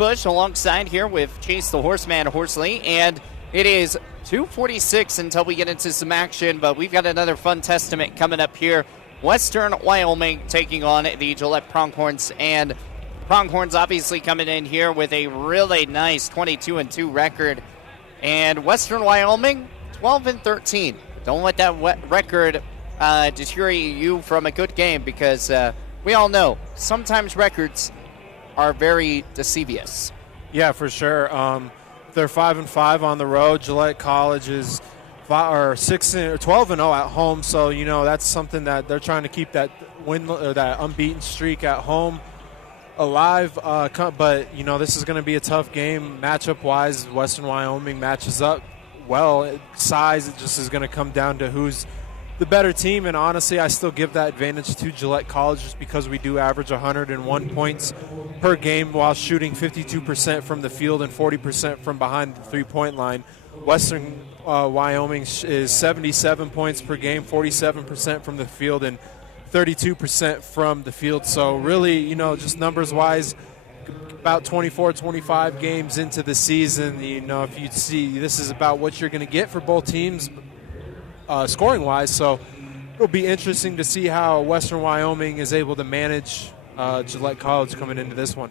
Bush alongside here with Chase the Horseman Horsley, and it is 2:46 until we get into some action, but we've got another fun testament coming up here. Western Wyoming taking on the Gillette Pronghorns, and Pronghorns obviously coming in here with a really nice 22-2 record, and Western Wyoming 12-13. Don't let that record deteriorate you from a good game, because we all know sometimes records are very deceivious. Yeah, for sure. They're 5-5 on the road. Gillette College is 12-0 at home, so that's something that they're trying to keep that win or that unbeaten streak at home alive. But this is going to be a tough game matchup wise. Western Wyoming matches up well. Size, it just is going to come down to who's the better team, and honestly, I still give that advantage to Gillette College just because we do average 101 points per game while shooting 52% from the field and 40% from behind the three-point line. Western Wyoming is 77 points per game, 47% from the field and 32% from the field. So really, just numbers-wise, about 24, 25 games into the season, if you see, this is about what you're going to get for both teams scoring-wise. So it'll be interesting to see how Western Wyoming is able to manage Gillette College coming into this one.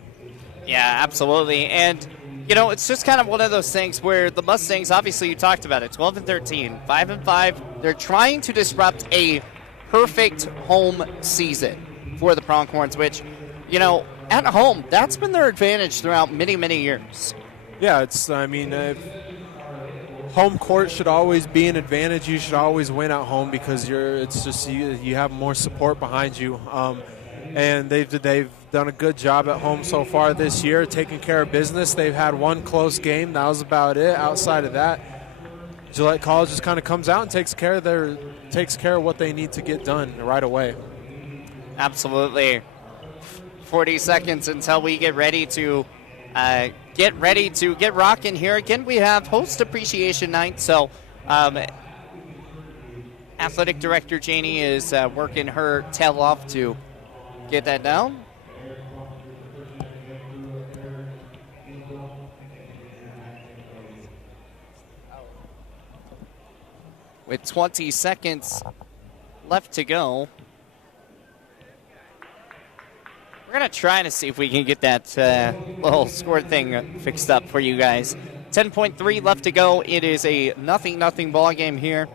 Yeah, absolutely. And, it's just kind of one of those things where the Mustangs, obviously you talked about it, 12-13, 5-5. They're trying to disrupt a perfect home season for the Pronghorns, which, at home, that's been their advantage throughout many, many years. Yeah, home court should always be an advantage. You should always win at home because you have more support behind you. And they've done a good job at home so far this year, taking care of business. They've had one close game. That was about it. Outside of that, Gillette College just kind of comes out and takes care of what they need to get done right away. Absolutely. 40 seconds until we get ready to get rocking here. Again, we have Host Appreciation Night, so Athletic Director Janie is working her tail off to get that down. With 20 seconds left to go, we're going to try to see if we can get that little score thing fixed up for you guys. 10.3 left to go. It is a 0-0 ball game here.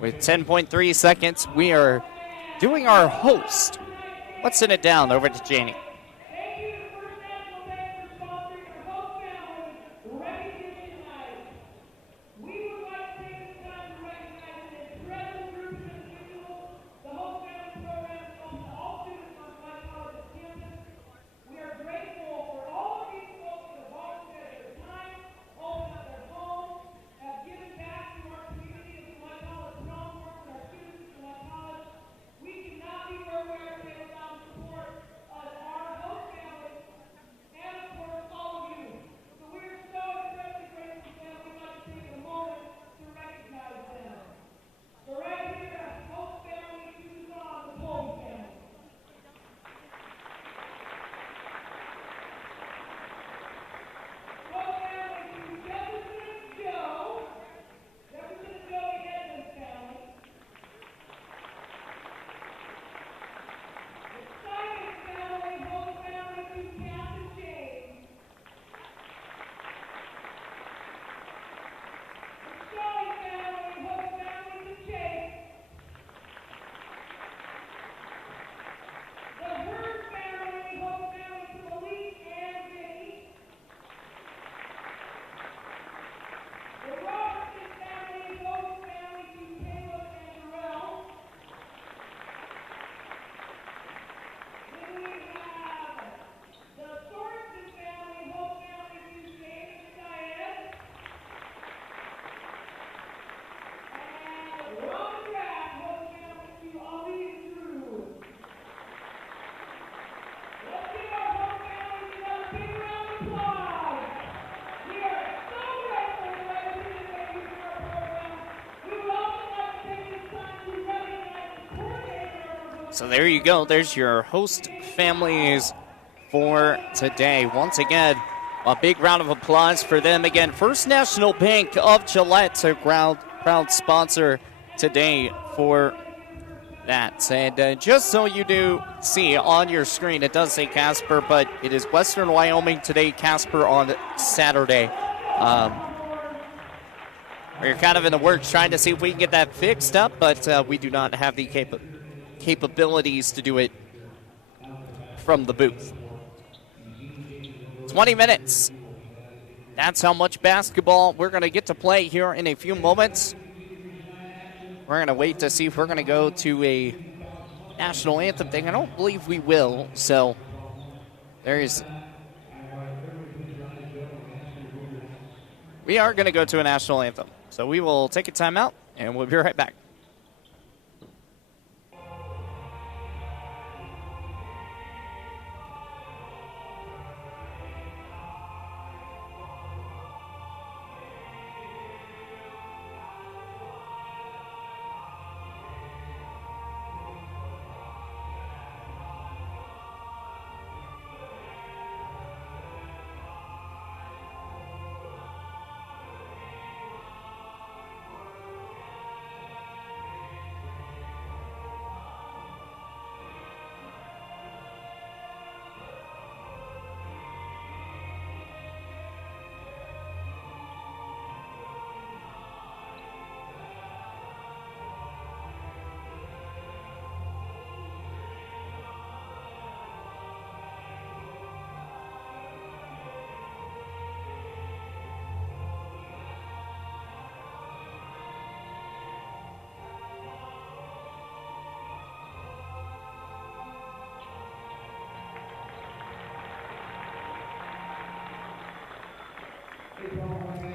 With 10.3 seconds, we are doing our host. Let's send it down over to Janie. So there you go. There's your host families for today. Once again, a big round of applause for them. Again, First National Bank of Gillette, a proud sponsor today for that. And just so you do see on your screen, it does say Casper, but it is Western Wyoming today, Casper on Saturday. We're kind of in the works trying to see if we can get that fixed up, but we do not have the capabilities to do it from the booth. 20 minutes. That's how much basketball we're going to get to play here in a few moments. We're going to wait to see if we're going to go to a national anthem thing. I don't believe we will, so we are going to go to a national anthem. So we will take a timeout, and we'll be right back.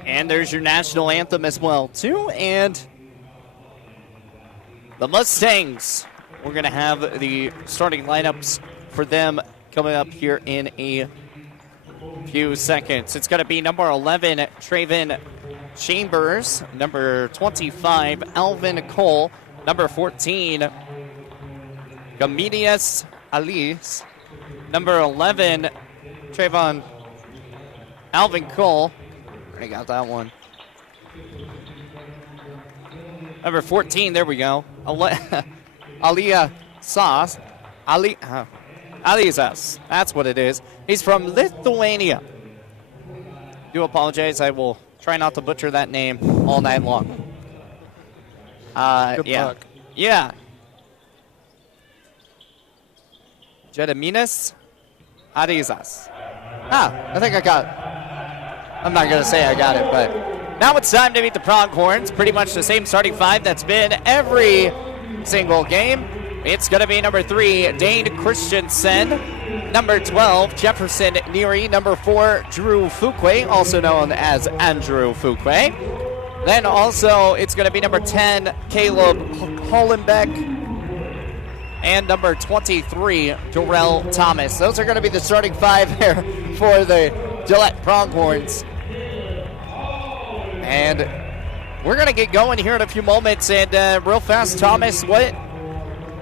And there's your national anthem as well, too. And the Mustangs, we're going to have the starting lineups for them coming up here in a few seconds. It's going to be number 11, Traven Chambers. Number 25, Alvin Cole. Number 14, Gamedius Alice. Number 11, Alvin Cole. I got that one. Number 14, there we go. Aliyah Sas. Alizas. That's what it is. He's from Lithuania. Do apologize. I will try not to butcher that name all night long. Good luck. Yeah. Jedeminas Alizas. I think I got it. I'm not going to say I got it, but now it's time to meet the Pronghorns. Pretty much the same starting five that's been every single game. It's going to be number 3, Dane Christensen. Number 12, Jefferson Neary. Number 4, Drew Fuquay, also known as Andrew Fuquay. Then also it's going to be number 10, Caleb Hollenbeck. And number 23, Darrell Thomas. Those are going to be the starting five there for the Gillette Pronghorns. And we're going to get going here in a few moments. And real fast, Thomas, what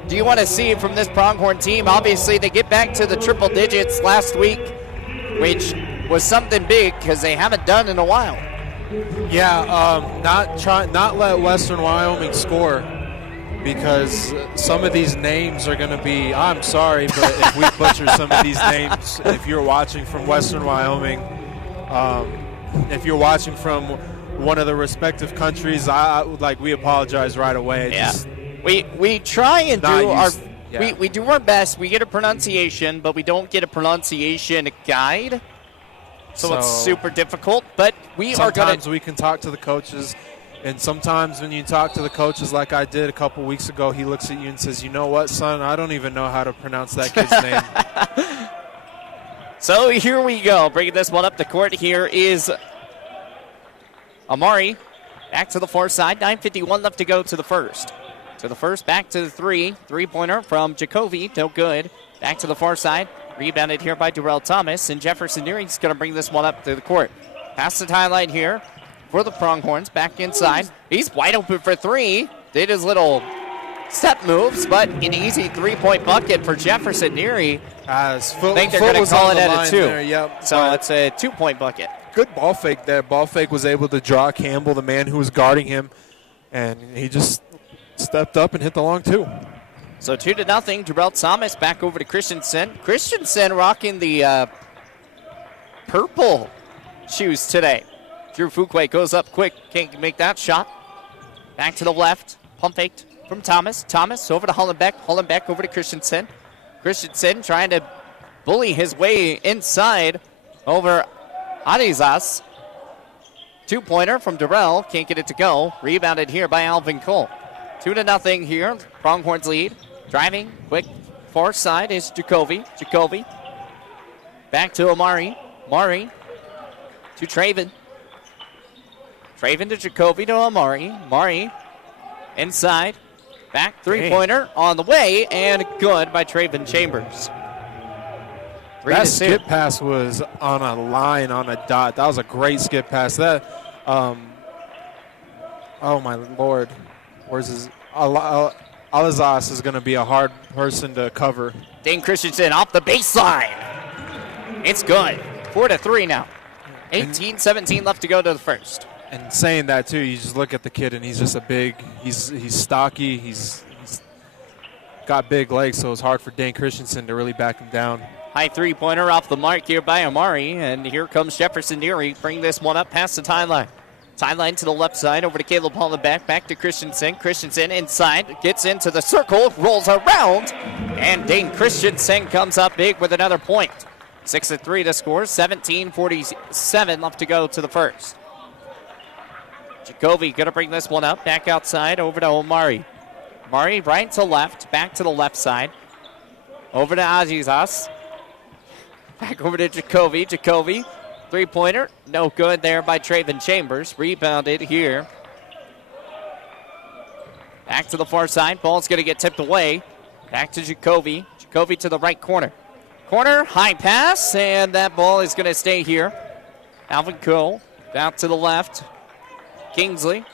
do you want to see from this Pronghorn team? Obviously, they get back to the triple digits last week, which was something big because they haven't done in a while. Yeah, not let Western Wyoming score, because some of these names are going to be, I'm sorry, but if we butcher some of these names, if you're watching from Western Wyoming, if you're watching from one of the respective countries, we apologize right away. Yeah. We try and we do our best. We get a pronunciation, but we don't get a pronunciation guide. So it's super difficult, but sometimes we can talk to the coaches, and sometimes when you talk to the coaches like I did a couple weeks ago, he looks at you and says, you know what, son, I don't even know how to pronounce that kid's name. So here we go. Bringing this one up the court here is Amari. Back to the far side. 9:51 left to go to the first. To the first, back to the three-pointer from Jacoby. No good. Back to the far side. Rebounded here by Darrell Thomas, and Jefferson Nearing's going to bring this one up to the court. Past the tie line here for the Pronghorns. Back inside. He's wide open for 3. Did his little step moves, but an easy three-point bucket for Jefferson Neary. I think they're going to call it at a 2. There, yep. So it's a 2-point bucket. Good ball fake there. Ball fake was able to draw Campbell, the man who was guarding him, and he just stepped up and hit the long 2. So 2-0. Jarrell Thomas back over to Christensen. Christensen rocking the purple shoes today. Drew Fuquay goes up quick. Can't make that shot. Back to the left. Pump faked from Thomas. Thomas over to Hollenbeck. Hollenbeck over to Christensen. Christensen trying to bully his way inside over Adizas. 2-pointer from Durrell. Can't get it to go. Rebounded here by Alvin Cole. 2-0 here. Pronghorns lead. Driving quick far side is Jacoby. Jacoby back to Amari. Amari to Traven. Traven to Jacoby to Amari. Amari inside. Back three-pointer on the way and good by Traven Chambers. That skip pass was on a line, on a dot. That was a great skip pass. That, oh my Lord, where's his? Alizas is going to be a hard person to cover. Dane Christensen off the baseline. It's good. 4-3 now. 18-17 left to go to the first. And saying that too, you just look at the kid and he's just a big. He's stocky. He's got big legs, so it's hard for Dane Christensen to really back him down. High three-pointer off the mark here by Amari, and here comes Jefferson Neary. Bring this one up past the timeline. Timeline to the left side, over to Caleb Hollenbeck, back to Christensen. Christensen inside, gets into the circle, rolls around, and Dane Christensen comes up big with another point. 6-3 to score, 17:47 left to go to the first. Jacoby going to bring this one up, back outside, over to Omari. Omari right to left, back to the left side. Over to Azizas. Back over to Jacoby. Jacoby, three-pointer, no good there by Traven Chambers. Rebounded here. Back to the far side. Ball's going to get tipped away. Back to Jacoby. Jacoby to the right corner. Corner, high pass, and that ball is going to stay here. Alvin Cole out to the left. Kingsley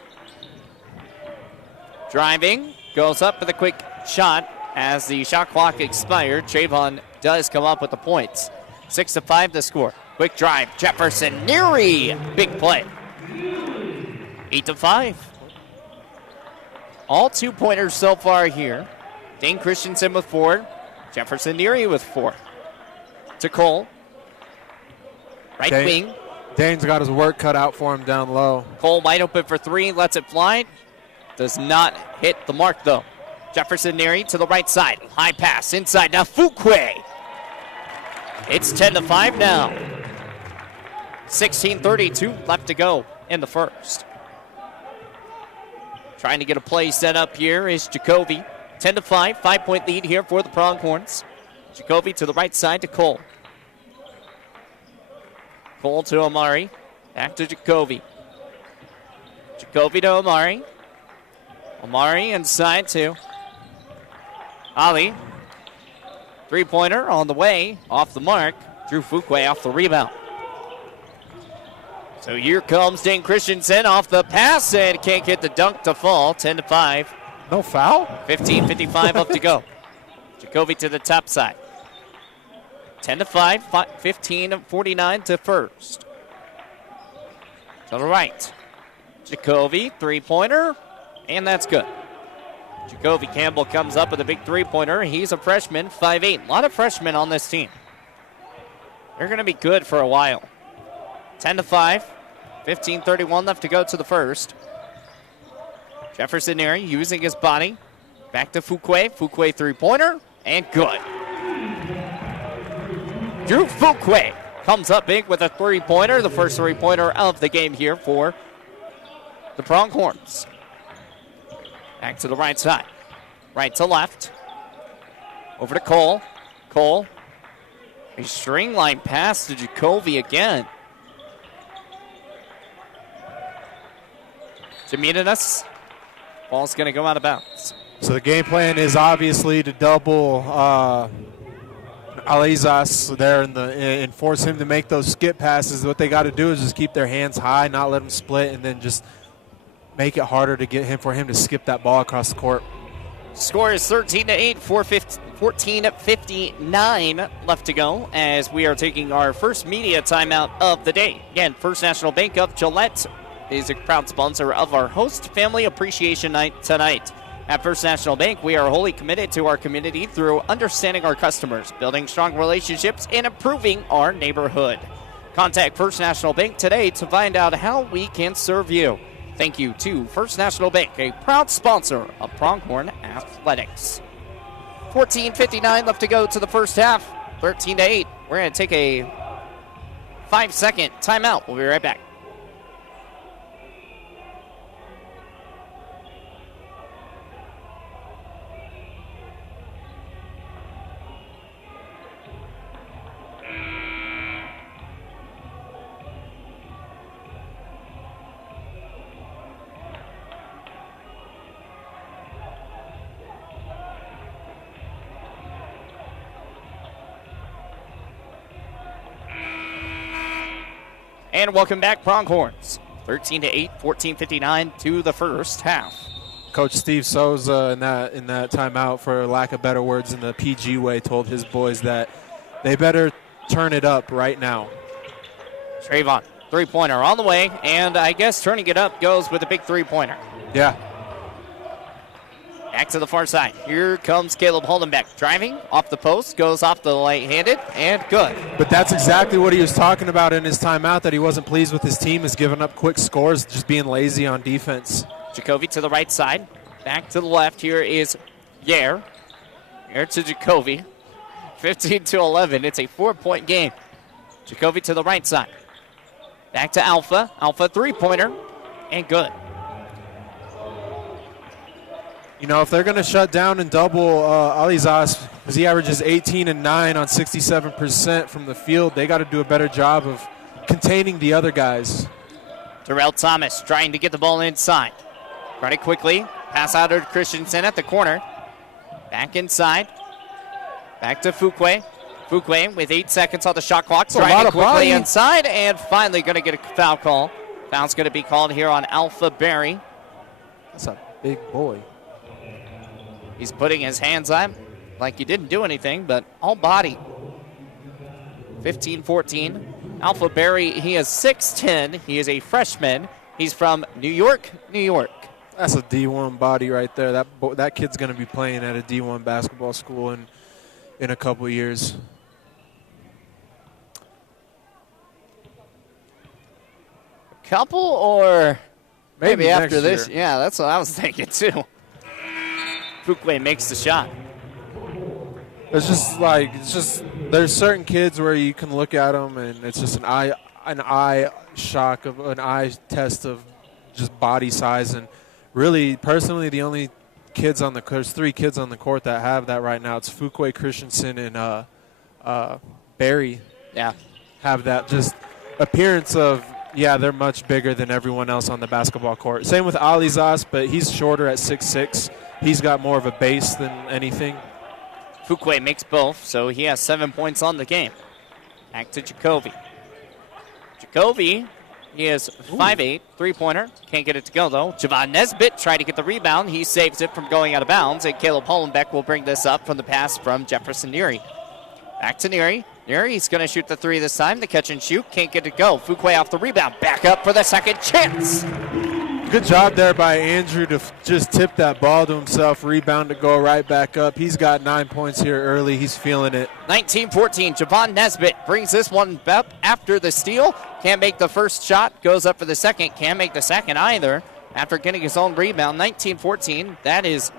driving, goes up with a quick shot as the shot clock expired. Trayvon does come up with the points. 6-5 to score. Quick drive, Jefferson Neary, big play. 8-5. All 2-pointers so far here. Dane Christensen with 4. Jefferson Neary with 4. To Cole. Right wing. Dane's got his work cut out for him down low. Cole wide open for 3, lets it fly. Does not hit the mark though. Jefferson Neary to the right side. High pass inside. Now Fuquay. It's 10-5 now. 16:32 left to go in the first. Trying to get a play set up here is Jacoby. 10-5, 5-point lead here for the Pronghorns. Jacoby to the right side to Cole. Cole to Amari. Back to Jacoby. Jacoby to Amari. Amari inside to Ali. Three-pointer on the way, off the mark. Drew Fuquay off the rebound. So here comes Dane Christensen off the pass and can't get the dunk to fall. 10-5. No foul? 15:55 up to go. Jacoby to the top side. 10-5, 15:49 to first. To the right. Jacoby, three-pointer, and that's good. Jacoby Campbell comes up with a big three-pointer. He's a freshman, 5'8". A lot of freshmen on this team. They're going to be good for a while. 10-5, 15:31 left to go to the first. Jefferson Neary using his body. Back to Fuquay. Fuquay three-pointer, and good. Drew Fuquay comes up big with a three-pointer, the first three-pointer of the game here for the Pronghorns. Back to the right side. Right to left. Over to Cole. Cole. A string line pass to Jacoby again. Jimenez. Ball's going to go out of bounds. So the game plan is obviously to double Alizas there and force him to make those skip passes. What they got to do is just keep their hands high, not let them split, and then just make it harder to get him to skip that ball across the court. Score is 13-8, 14:59 left to go as we are taking our first media timeout of the day. Again, First National Bank of Gillette is a proud sponsor of our Host Family Appreciation Night tonight. At First National Bank, we are wholly committed to our community through understanding our customers, building strong relationships, and improving our neighborhood. Contact First National Bank today to find out how we can serve you. Thank you to First National Bank, a proud sponsor of Pronghorn Athletics. 14:59 left to go to the first half. 13-8. We're going to take a 5-second timeout. We'll be right back. And welcome back, Pronghorns. 13-8, 14:59 to the first half. Coach Steve Souza in that timeout, for lack of better words, in the PG way, told his boys that they better turn it up right now. Trayvon, three-pointer on the way, and I guess turning it up goes with a big three-pointer. Yeah. Back to the far side. Here comes Caleb Holdenbeck. Driving off the post, goes off the right-handed, and good. But that's exactly what he was talking about in his timeout, that he wasn't pleased with his team, is giving up quick scores, just being lazy on defense. Jacoby to the right side. Back to the left. Here is Yair. Yair to Jacoby. 15-11. It's a 4-point game. Jacoby to the right side. Back to Alpha. Alpha three-pointer, and good. You know, if they're going to shut down and double Alizas, because he averages 18 and 9 on 67% from the field, they got to do a better job of containing the other guys. Terrell Thomas trying to get the ball inside. Run it quickly. Pass out to Christensen at the corner. Back inside. Back to Fuqua. Fuqua with 8 seconds on the shot clock. Trying it quickly inside, and finally going to get a foul call. Foul's going to be called here on Alpha Berry. That's a big boy. He's putting his hands on like he didn't do anything, but all body. 15-14. Alpha Berry, he is 6'10". He is a freshman. He's from New York, New York. That's a D1 body right there. That kid's going to be playing at a D1 basketball school in a couple years. Couple or maybe after this? Year. Yeah, that's what I was thinking too. Fuqua makes the shot. It's just there's certain kids where you can look at them and it's just an eye test of just body size. And really, personally, the only kids on there's 3 kids on the court that have that right now. It's Fuqua, Christensen, and Barry. Yeah, have that just appearance of, yeah, they're much bigger than everyone else on the basketball court. Same with Alizas, but he's shorter at 6'6". He's got more of a base than anything. Fuqua makes both, so he has 7 points on the game. Back to Jacoby. Jacoby, he is 5'8", three-pointer. Can't get it to go, though. Javon Nesbitt tried to get the rebound. He saves it from going out of bounds, and Caleb Hollenbeck will bring this up from the pass from Jefferson Neary. Back to Neary. Neary's going to shoot the three this time. The catch and shoot. Can't get it to go. Fuqua off the rebound. Back up for the second chance. Good job there by Andrew to just tip that ball to himself, rebound to go right back up. He's got 9 points here early. He's feeling it. 19-14. Javon Nesbitt brings this one up after the steal. Can't make the first shot. Goes up for the second. Can't make the second either after getting his own rebound. 19-14. That is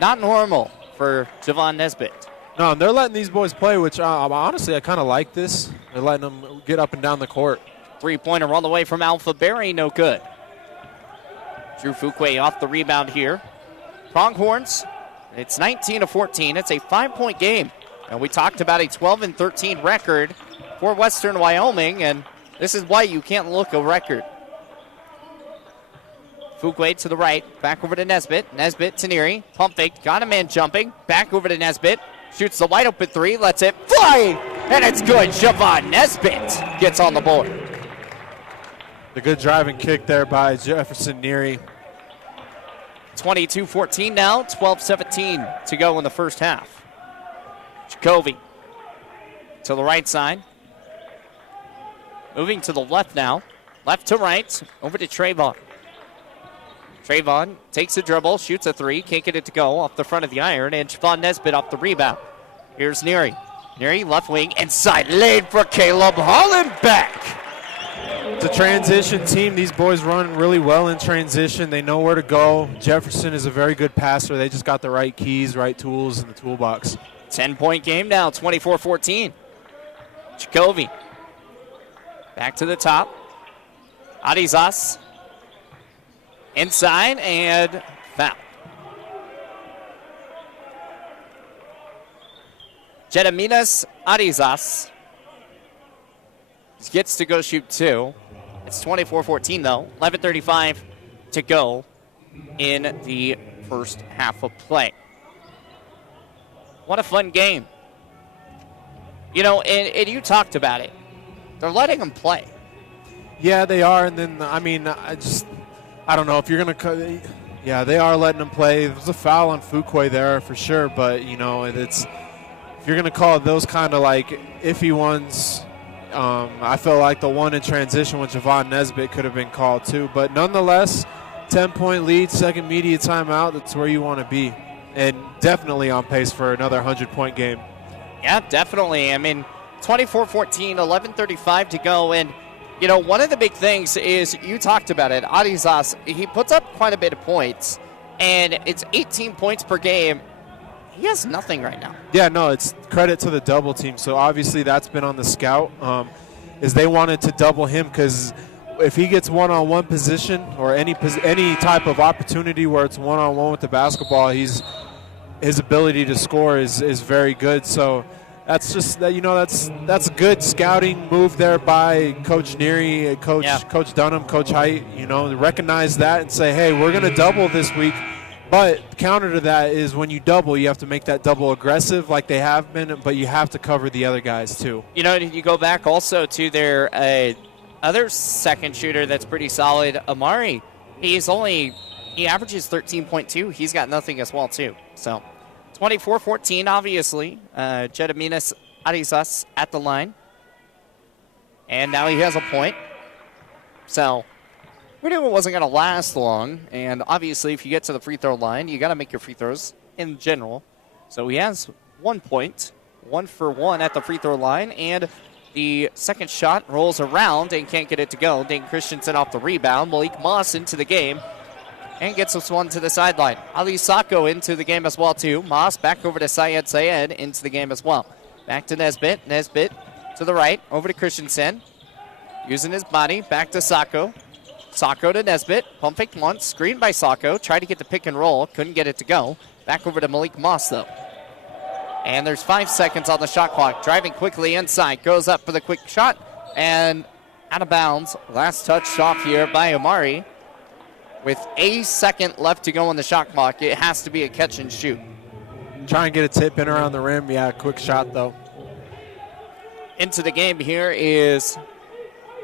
not normal for Javon Nesbitt. No, and they're letting these boys play, which honestly I kind of like this. They're letting them get up and down the court. Three-pointer on the way from Alpha Berry. No good. Drew Fuqua off the rebound here. Pronghorns, it's 19-14. It's a 5-point game. And we talked about a 12-13 record for Western Wyoming, and this is why you can't look a record. Fuqua to the right, back over to Nesbitt. Nesbitt to Neary. Pump fake, got a man jumping. Back over to Nesbitt. Shoots the wide open three, lets it fly, and it's good. Javon Nesbitt gets on the board. The good driving kick there by Jefferson Neary. 22-14 now, 12-17 to go in the first half. Jacoby to the right side. Moving to the left now. Left to right, over to Trayvon. Trayvon takes a dribble, shoots a three, can't get it to go off the front of the iron, and Javon Nesbitt off the rebound. Here's Neary. Neary, left wing, inside lane for Caleb Hollenbeck. It's a transition team. These boys run really well in transition. They know where to go. Jefferson is a very good passer. They just got the right keys, right tools in the toolbox. 10-point game now, 24-14. Jacoby. Back to the top. Adizas. Inside and foul. Jedeminas Adizas gets to go shoot two. It's 24-14 though. 11:35 to go in the first half of play. What a fun game. You know, and you talked about it. They're letting them play. Yeah, they are. And then, I mean, I don't know if you're going to. Yeah, they are letting them play. There's a foul on Fuquay there for sure, but you know, it's if you're going to call those kind of like iffy ones. I feel like the one in transition with Javon Nesbitt could have been called too, but nonetheless, 10-point lead, second media timeout. That's where you want to be, and definitely on pace for another 100-point game. Yeah, definitely. I mean, 24-14, 11:35 to go, and. You know, one of the big things is, you talked about it, Adizas, he puts up quite a bit of points, and it's 18 points per game. He has nothing right now. Yeah, no, it's credit to the double team. So obviously that's been on the scout, is they wanted to double him because if he gets one-on-one position or any type of opportunity where it's one-on-one with the basketball, his ability to score is very good. So that's just that's a good scouting move there by Coach Neary, Coach Dunham, Coach Height. You know, recognize that and say, hey, we're going to double this week. But counter to that is when you double, you have to make that double aggressive like they have been, but you have to cover the other guys too. You know, you go back also to their other second shooter that's pretty solid, Amari. He averages 13.2. He's got nothing as well too. So 24-14, obviously. Jedeminas Adizas at the line. And now he has a point. So we knew it wasn't going to last long. And obviously, if you get to the free throw line, you got to make your free throws in general. So he has 1 point, 1 for 1 at the free throw line. And the second shot rolls around and can't get it to go. Dane Christensen off the rebound. Malik Moss into the game. And gets this one to the sideline. Ali Sacco into the game as well, too. Moss back over to Syed into the game as well. Back to Nesbitt. Nesbitt to the right. Over to Christensen. Using his body. Back to Sacco. Sacco to Nesbitt. Pump fake once. Screened by Sacco. Tried to get the pick and roll. Couldn't get it to go. Back over to Malik Moss, though. And there's 5 seconds on the shot clock. Driving quickly inside. Goes up for the quick shot. And out of bounds. Last touch off here by Amari. With a second left to go on the shot clock, it has to be a catch and shoot. Try and get a tip in around the rim. Yeah, quick shot, though. Into the game here is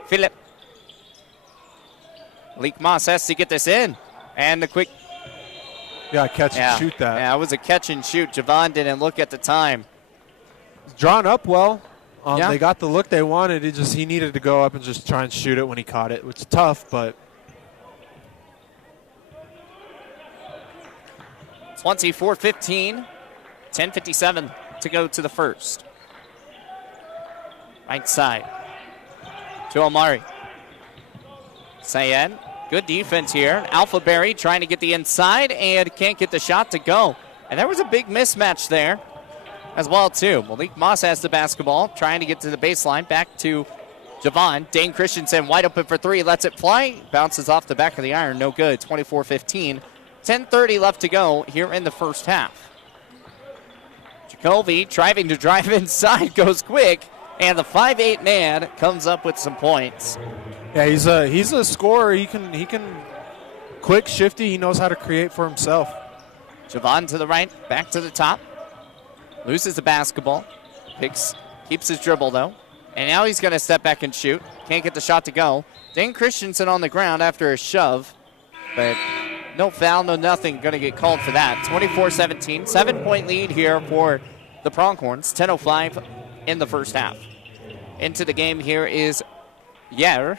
Philip. Malik Moss has to get this in. And the quick. Yeah, catch and shoot that. Yeah, it was a catch and shoot. Javon didn't look at the time. It's drawn up well. They got the look they wanted. He needed to go up and just try and shoot it when he caught it, which is tough, but. 24-15, 10:57 to go to the first. Right side to Amari. Syed, good defense here. Alphaberry trying to get the inside and can't get the shot to go. And there was a big mismatch there as well, too. Malik Moss has the basketball, trying to get to the baseline. Back to Javon. Dane Christensen wide open for three, lets it fly. Bounces off the back of the iron, no good. 24-15. 10:30 left to go here in the first half. Jacoby trying to drive inside, goes quick, and the 5'8" man comes up with some points. Yeah, he's a scorer. He can quick, shifty. He knows how to create for himself. Javon to the right, back to the top. Loses the basketball. Keeps his dribble, though. And now he's going to step back and shoot. Can't get the shot to go. Dane Christensen on the ground after a shove, but no foul, no nothing going to get called for that. 24-17, 7-point lead here for the Pronghorns. 10:05 in the first half. Into the game here is Yair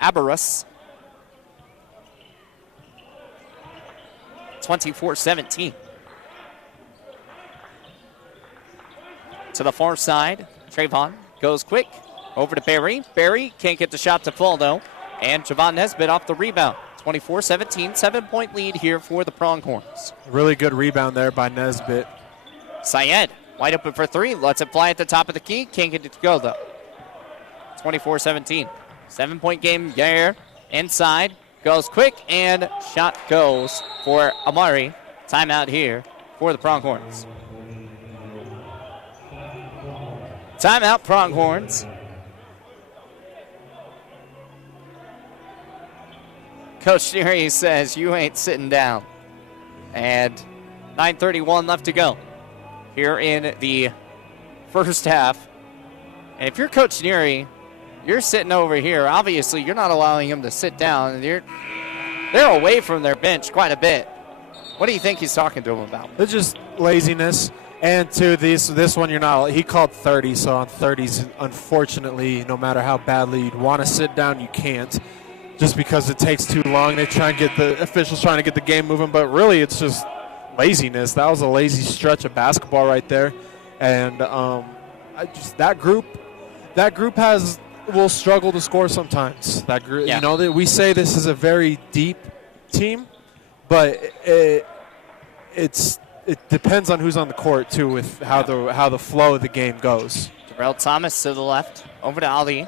Abarus. 24-17. To the far side, Trayvon goes quick over to Barry. Barry can't get the shot to fall, though. And Javon Nesbitt off the rebound. 24-17, 7-point lead here for the Pronghorns. Really good rebound there by Nesbitt. Syed, wide open for three. Lets it fly at the top of the key. Can't get it to go, though. 24-17. 7-point game. Yair inside. Goes quick, and shot goes for Amari. Timeout here for the Pronghorns. Timeout, Pronghorns. Coach Neary says, you ain't sitting down. And 9:31 left to go here in the first half. And if you're Coach Neary, you're sitting over here. Obviously, you're not allowing him to sit down. They're away from their bench quite a bit. What do you think he's talking to him about? It's just laziness. And to this one, you're not. He called 30, so on 30s, unfortunately, no matter how badly you'd want to sit down, you can't. Just because it takes too long. They try and get the officials trying to get the game moving, but really it's just laziness. That was a lazy stretch of basketball right there. And that group will struggle to score sometimes. That group, yeah. We say this is a very deep team, but it depends on who's on the court too, with how the flow of the game goes. Terrell Thomas to the left, over to Ali.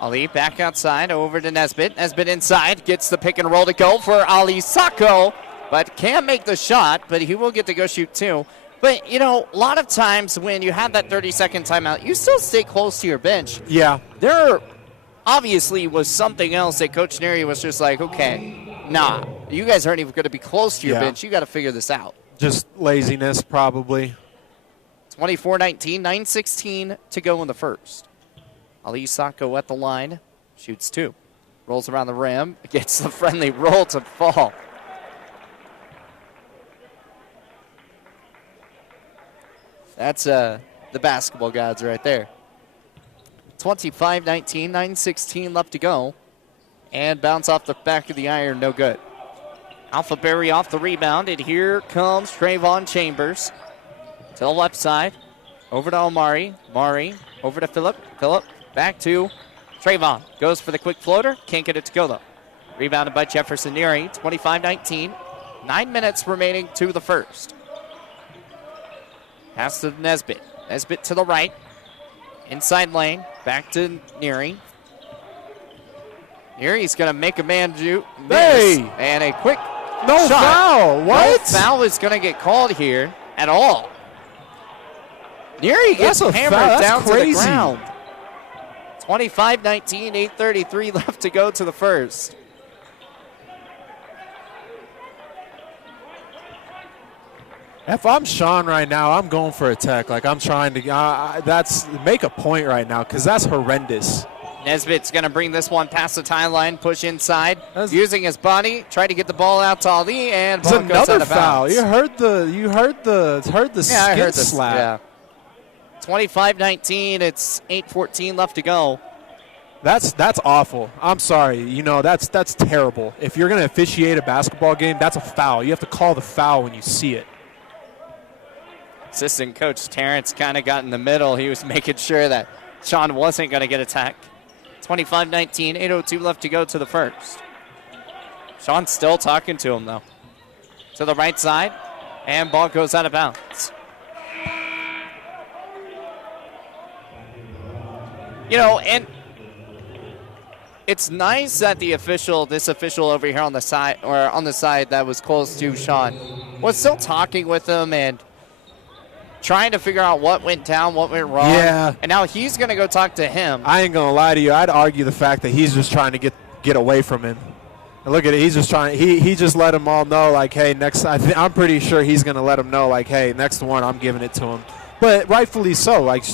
Ali back outside, over to Nesbitt. Nesbitt inside, gets the pick and roll to go for Ali Sacco, but can't make the shot, but he will get to go shoot too. But, a lot of times when you have that 30-second timeout, you still stay close to your bench. Yeah. There obviously was something else that Coach Neary was just like, okay, nah, you guys aren't even going to be close to your bench. You got to figure this out. Just laziness, probably. 24-19, 9:16 to go in the first. Ali Sacco at the line, shoots two. Rolls around the rim, gets the friendly roll to fall. That's the basketball gods right there. 25-19, 9:16 left to go. And bounce off the back of the iron, no good. Alpha Berry off the rebound, and here comes Trayvon Chambers. To the left side, over to Omari. Mari, over to Phillip. Phillip, back to Trayvon. Goes for the quick floater, can't get it to go though. Rebounded by Jefferson Neary, 25-19. 9 minutes remaining to the first. Pass to Nesbitt. Nesbitt to the right. Inside lane. Back to Neary. Neary's going to make a man do miss. Hey! And a quick No shot. foul. What? No foul is going to get called here at all. Neary gets hammered down to the ground. 25-19, 8:33 left to go to the first. If I'm Sean right now, I'm going for a tech. Like, I'm trying to make a point right now because that's horrendous. Nesbitt's going to bring this one past the timeline, push inside, using his body, try to get the ball out to Ali, and ball goes out of foul. bounds. You heard the skin slap. Yeah. 25-19. It's 8:14 left to go. That's awful. I'm sorry. That's terrible. If you're going to officiate a basketball game, that's a foul. You have to call the foul when you see it. Assistant coach Terrence kind of got in the middle. He was making sure that Sean wasn't going to get attacked. 25-19, 8:02 left to go to the first. Sean's still talking to him, though. To the right side, and ball goes out of bounds. And it's nice that this official over here on the side that was close to Sean was still talking with him and trying to figure out what went down, what went wrong. Yeah. And now he's going to go talk to him. I ain't going to lie to you. I'd argue the fact that he's just trying to get away from him. And look at it. He's just trying. He just let them all know, like, hey, next. I'm pretty sure he's going to let them know, like, hey, next one, I'm giving it to him. But rightfully so. Like,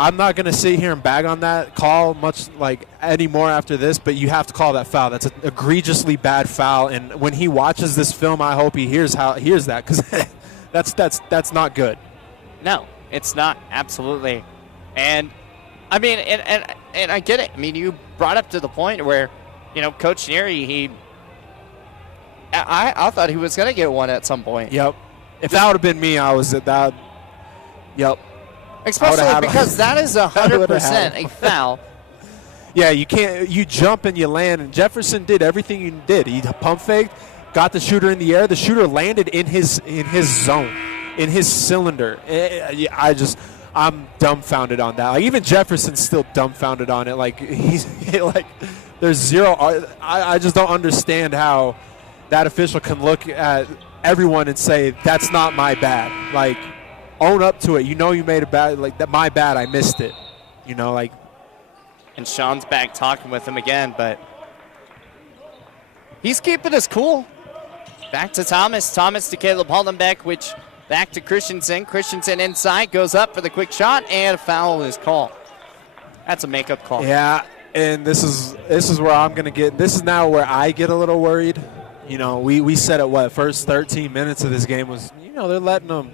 I'm not going to sit here and bag on that call much like anymore after this, but you have to call that foul. That's an egregiously bad foul, and when he watches this film, I hope he hears that, because that's not good. No, it's not, absolutely. And I mean, and I get it. I mean, you brought up to the point where, Coach Neary, I thought he was going to get one at some point. Yep. If that would have been me, I was at that. Yep. Especially because that is 100% a foul. Yeah, you can't. You jump and you land, and Jefferson did everything he did. He pump faked, got the shooter in the air. The shooter landed in his zone, in his cylinder. I'm dumbfounded on that. Like, even Jefferson's still dumbfounded on it. Like there's zero. I just don't understand how that official can look at everyone and say that's not my bad. Like, own up to it. You made a bad. Like, that, my bad. I missed it. And Sean's back talking with him again, but he's keeping us cool. Back to Thomas. Thomas to Caleb Hollenbeck, which back to Christensen. Christensen inside, goes up for the quick shot, and a foul is called. That's a makeup call. Yeah, and this is where I'm going to get. This is now where I get a little worried. We said it. First 13 minutes of this game was, they're letting them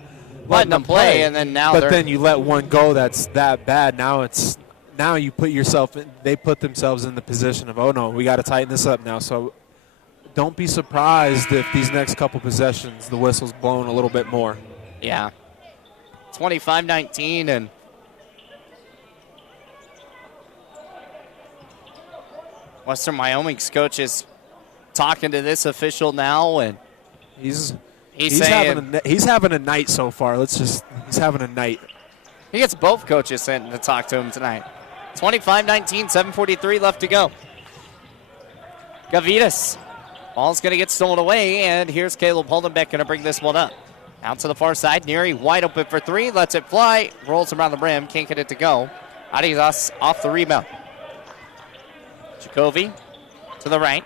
play, and then now. But then you let one go that's that bad. Now you put yourself. They put themselves in the position of, oh no, we got to tighten this up now. So don't be surprised if these next couple possessions the whistle's blown a little bit more. Yeah, 25-19, and Western Wyoming's coach is talking to this official now, and he's saying having a night so far. He's having a night. He gets both coaches in to talk to him tonight. 25-19, 7:43 left to go. Gavitas. Ball's going to get stolen away, and here's Caleb Holdenbeck going to bring this one up. Out to the far side. Neary wide open for three. Lets it fly. Rolls around the rim. Can't get it to go. Arias off the rebound. Jacoby to the right.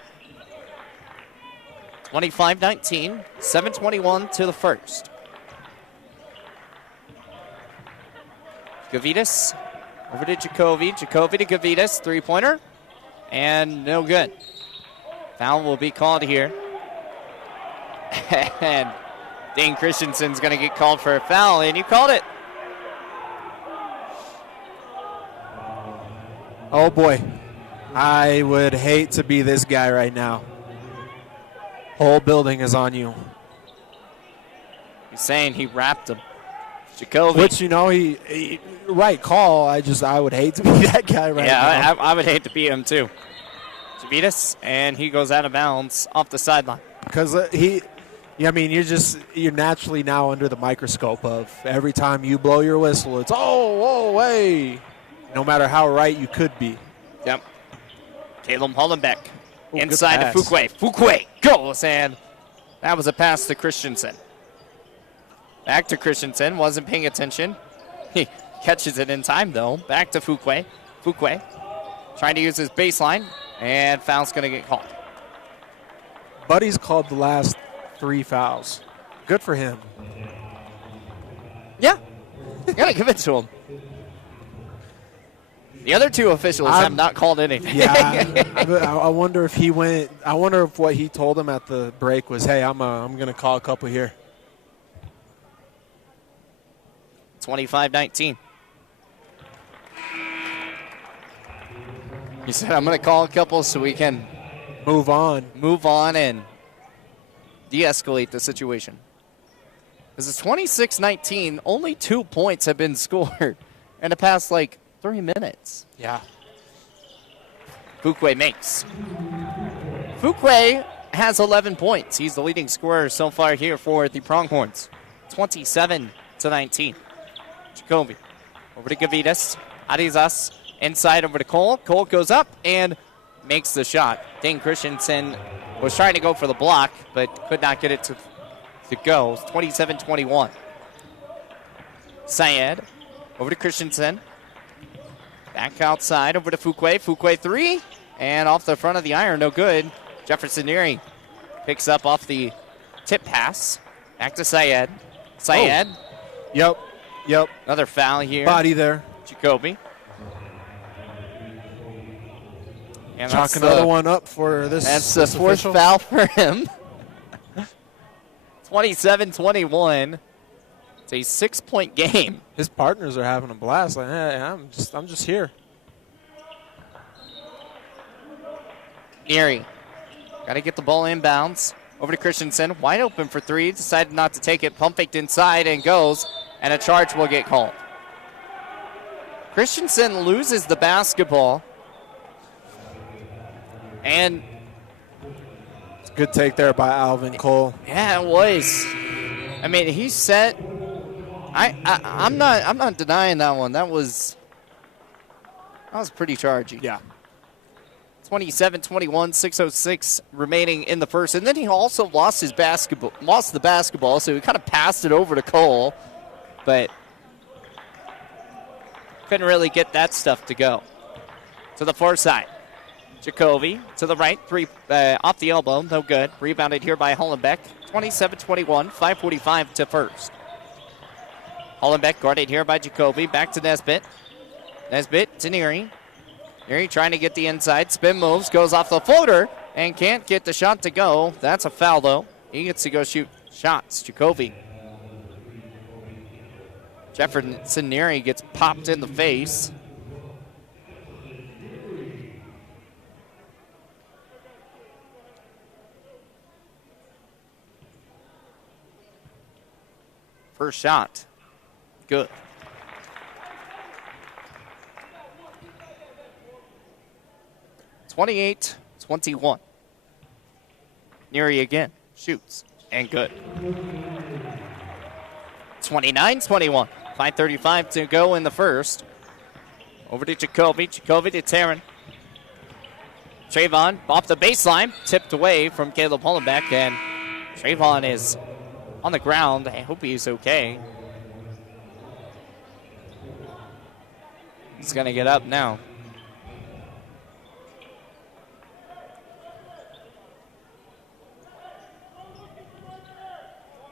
25-19, 7:21 to the first. Gavitas over to Jacoby. Jacoby to Gavitas. Three-pointer. And no good. Foul will be called here. And Dane Christensen's going to get called for a foul, and you called it. Oh, boy. I would hate to be this guy right now. Whole building is on you. He's saying he wrapped him. Jacoby. Which, he right call. I would hate to be that guy right now. Yeah, I would hate to be him too. Javitas, and he goes out of bounds off the sideline. Because you're naturally now under the microscope of every time you blow your whistle, it's, oh, hey. No matter how right you could be. Yep. Caleb Hollenbeck. Inside to Fuquay. Fuquay goes, and that was a pass to Christensen. Back to Christensen. Wasn't paying attention. He catches it in time, though. Back to Fuquay. Fuquay trying to use his baseline, and foul's going to get called. Buddy's called the last 3 fouls. Good for him. Yeah. You got to give it to him. The other 2 officials have not called anything. Yeah, I wonder if he went. I wonder if what he told him at the break was, "Hey, I'm going to call a couple here." 25-19. He said, "I'm going to call a couple so we can move on and de-escalate the situation." This is 26-19. Only 2 points have been scored in the past 3 minutes. Yeah. Fuquay makes. Fuquay has 11 points. He's the leading scorer so far here for the Pronghorns. 27-19. Jacoby over to Gavitas. Arizas inside over to Cole. Cole goes up and makes the shot. Dane Christensen was trying to go for the block, but could not get it to go. 27-21. Syed over to Christensen. Back outside over to Fuquay. Fuquay 3. And off the front of the iron, no good. Jefferson Neary picks up off the tip pass. Back to Syed. Syed. Oh. Yep. Another foul here. Body there. Jacoby. And Chalk another one up for this. That's the fourth foul for him. 27-21. It's a 6-point game. His partners are having a blast. Like, hey, I'm just here. Neary. Got to get the ball inbounds. Over to Christensen. Wide open for three. Decided not to take it. Pump faked inside and goes. And a charge will get called. Christensen loses the basketball. And good take there by Alvin Cole. Yeah, it was. I mean, he set. I'm not denying that one. That was pretty chargy. Yeah. 27-21, 6:06 remaining in the first, and then he also lost the basketball, so he kind of passed it over to Cole, but couldn't really get that stuff to go. To the far side. Jacoby to the right, three off the elbow, no good. Rebounded here by Hollenbeck. 27-21, 5:45 to first. Hollenbeck guarded here by Jacoby. Back to Nesbitt. Nesbitt to Neary. Neary trying to get the inside. Spin moves, goes off the floater, and can't get the shot to go. That's a foul, though. He gets to go shoot shots. Jacoby. Jefferson Neary gets popped in the face. First shot. Good. 28-21. Neary again. Shoots. And good. 29-21. 5:35 to go in the first. Over to Jacoby. Jacoby to Taryn. Trayvon off the baseline. Tipped away from Caleb Hollenbeck. And Trayvon is on the ground. I hope he's okay. He's going to get up now.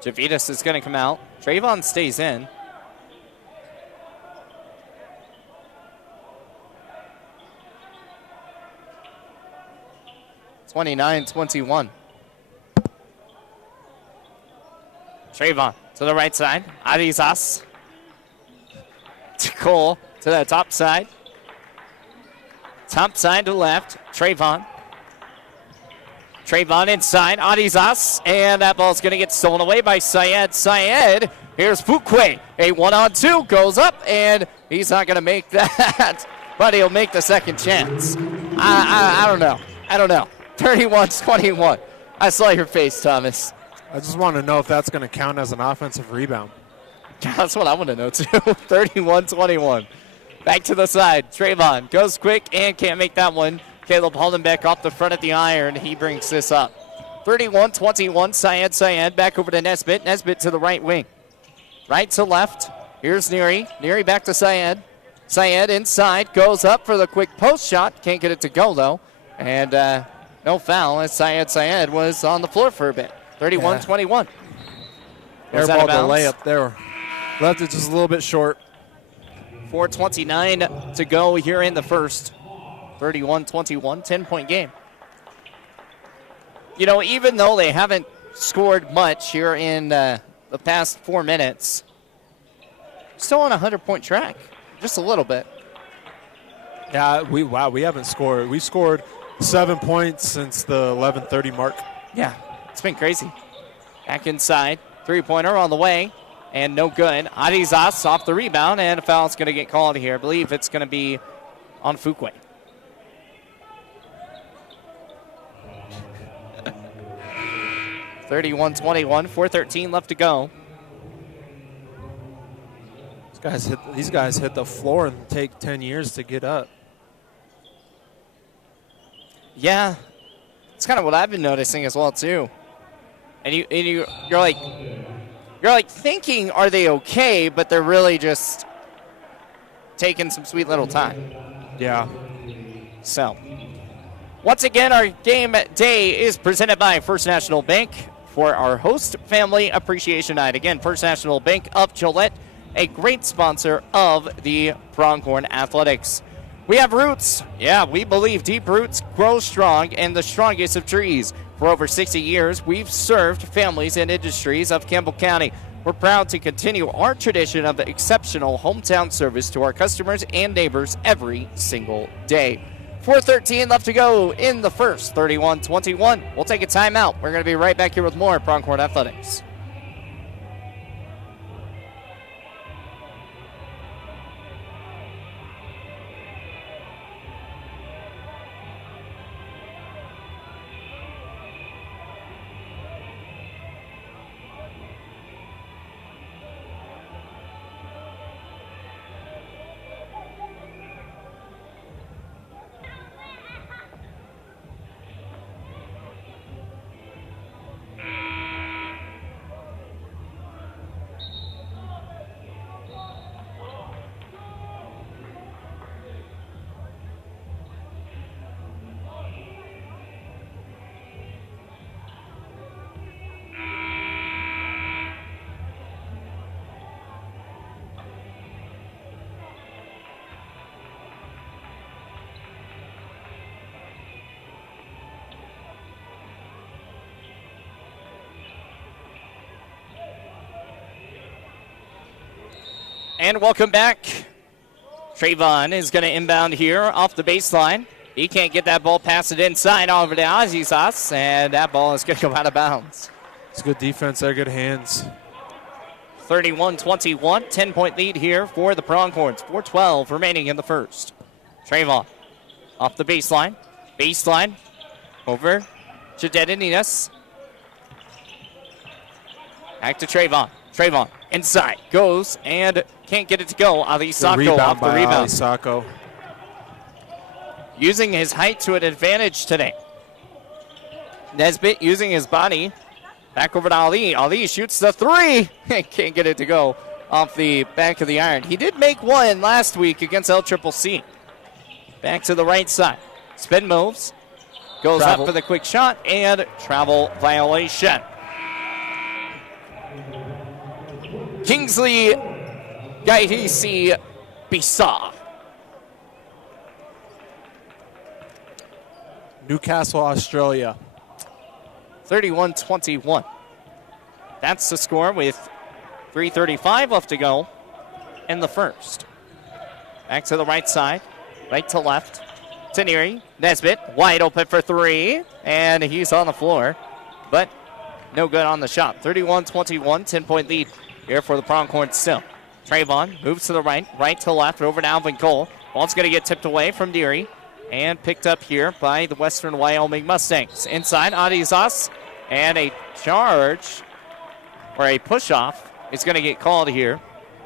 Javitas is going to come out. Trayvon stays in. (29-21). Trayvon to the right side. Arizas to Cole to the top side. Top side to left. Trayvon. Trayvon inside. Arizas. And that ball's going to get stolen away by Syed. Syed. Here's Fuquay. A 1-on-2 goes up, and he's not going to make that, but he'll make the second chance. I don't know. 31-21. I saw your face, Thomas. I just want to know if that's going to count as an offensive rebound. That's what I want to know, too. 31-21. Back to the side. Trayvon goes quick and can't make that one. Caleb Hollenbeck off the front of the iron. He brings this up. 31-21. Syed back over to Nesbitt. Nesbitt to the right wing. Right to left. Here's Neary. Neary back to Syed. Syed inside. Goes up for the quick post shot. Can't get it to go, though. And no foul as Syed was on the floor for a bit. 31-21. Airball the layup there. Left it just a little bit short. 4:29 to go here in the first. 31-21, 10-point game. You know, even though they haven't scored much here in the past 4 minutes, still on a 100-point track. Just a little bit. Yeah, we haven't scored. We scored 7 points since the 11:30 mark. Yeah, it's been crazy. Back inside. Three-pointer on the way. And no good. Arizas off the rebound, and a foul's going to get called here. I believe it's going to be on Fuquay. (31-21), 4:13 left to go. These guys hit the floor and take 10 years to get up. Yeah, it's kind of what I've been noticing as well too. And you're like thinking, are they okay? But they're really just taking some sweet little time. Yeah. So, once again, our game day is presented by First National Bank for our host family appreciation night. Again, First National Bank of Gillette a great sponsor of the Pronghorn Athletics. We have roots. Yeah, we believe deep roots grow strong and the strongest of trees. For over 60 years, we've served families and industries of Campbell County. We're proud to continue our tradition of exceptional hometown service to our customers and neighbors every single day. 4:13 left to go in the first, 31-21. We'll take a timeout. We're going to be right back here with more Pronghorn Athletics. And welcome back. Trayvon is going to inbound here off the baseline. He can't get that ball past it inside over to Azizas, and that ball is going to go out of bounds. It's good defense there, good hands. 31-21, 10-point lead here for the Pronghorns. 4:12 remaining in the first. Trayvon off the baseline. Baseline over to Dedeninas. Back to Trayvon. Trayvon inside goes and can't get it to go. Ali Sacco off the rebound. Ali Sacco. Using his height to an advantage today. Nesbitt using his body. Back over to Ali. Ali shoots the three. Can't get it to go off the back of the iron. He did make one last week against LCCC. Back to the right side. Spin moves. Goes up for the quick shot and travel violation. Kingsley Gaihisi Bisa. Newcastle, Australia. 31-21. That's the score with 3:35 left to go in the first. Back to the right side, right to left. Taniri, Nesbitt, wide open for three, and he's on the floor, but no good on the shot. 31-21, 10-point lead here for the Pronghorns still. Trayvon moves to the right, right to left, over to Alvin Cole. Ball's going to get tipped away from Deary and picked up here by the Western Wyoming Mustangs. Inside, Adizas, and a charge, or a push-off, is going to get called here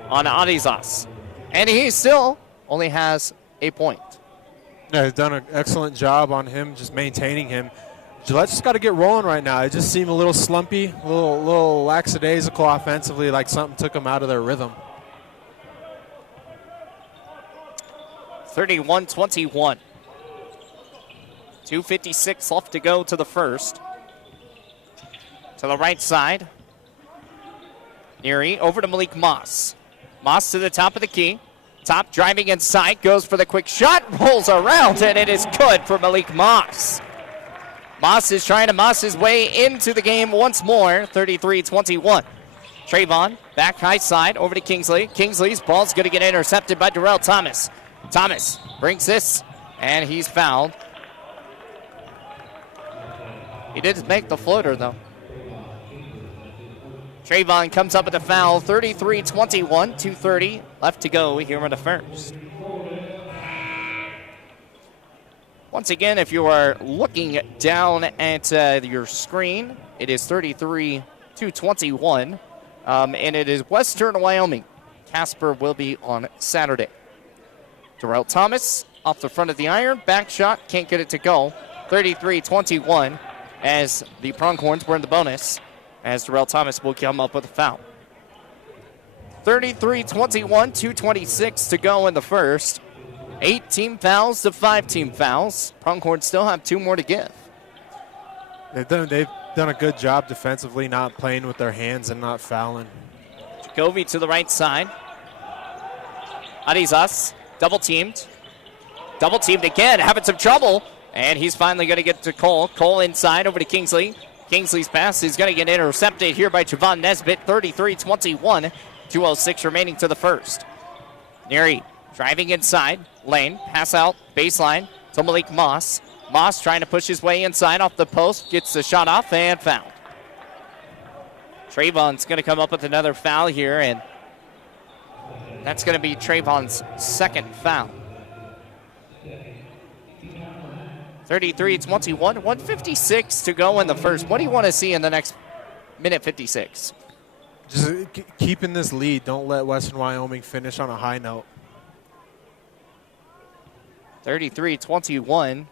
on Adizas. And he still only has a point. Yeah, he's done an excellent job on him, just maintaining him. Gillette just got to get rolling right now. It just seemed a little slumpy, a little lackadaisical offensively, like something took them out of their rhythm. 31-21. 2:56 left to go to the first. To the right side. Neary over to Malik Moss. Moss to the top of the key. Top driving inside, goes for the quick shot, rolls around, and it is good for Malik Moss. Moss is trying to Moss his way into the game once more, 33-21. Trayvon, back high side, over to Kingsley. Kingsley's ball's going to get intercepted by Darrell Thomas. Thomas brings this, and he's fouled. He did make the floater, though. Trayvon comes up with a foul, 33-21, 2:30 left to go here in the first. Once again, if you are looking down at your screen, it is 33-21, and it is Western Wyoming. Casper will be on Saturday. Darrell Thomas off the front of the iron, back shot, can't get it to go. 33-21 as the Pronghorns were in the bonus, as Darrell Thomas will come up with a foul. 33-21, 2:26 to go in the first. 8 team fouls to 5 team fouls. Pronghorns still have 2 more to give. They've done a good job defensively, not playing with their hands and not fouling. Jacoby to the right side. Adizas, double teamed. Double teamed again, having some trouble. And he's finally going to get to Cole. Cole inside over to Kingsley. Kingsley's pass is going to get intercepted here by Javon Nesbitt. 33-21. 2:06 remaining to the first. Neary driving inside. Lane, pass out, baseline to Malik Moss. Moss trying to push his way inside off the post. Gets the shot off and fouled. Trayvon's going to come up with another foul here, and that's going to be Trayvon's second foul. 33-21, 1:56 to go in the first. What do you want to see in the next minute 56? Just keeping this lead. Don't let Western Wyoming finish on a high note. 33-21.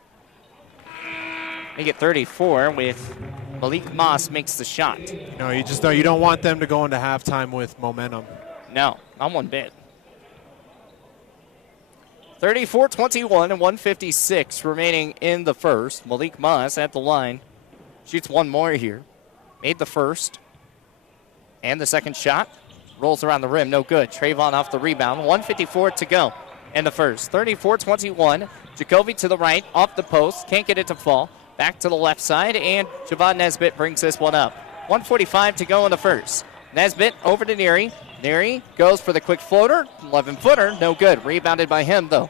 Make it 34 with Malik Moss makes the shot. No, you don't want them to go into halftime with momentum. No, not one bit. 34-21 and 1:56 remaining in the first. Malik Moss at the line. Shoots one more here. Made the first. And the second shot. Rolls around the rim. No good. Trayvon off the rebound. 1:54 to go in the first. 34-21. Jacoby to the right. Off the post. Can't get it to fall. Back to the left side. And Javon Nesbitt brings this one up. 1:45 to go in the first. Nesbitt over to Neary. Neary goes for the quick floater. 11-footer. No good. Rebounded by him, though.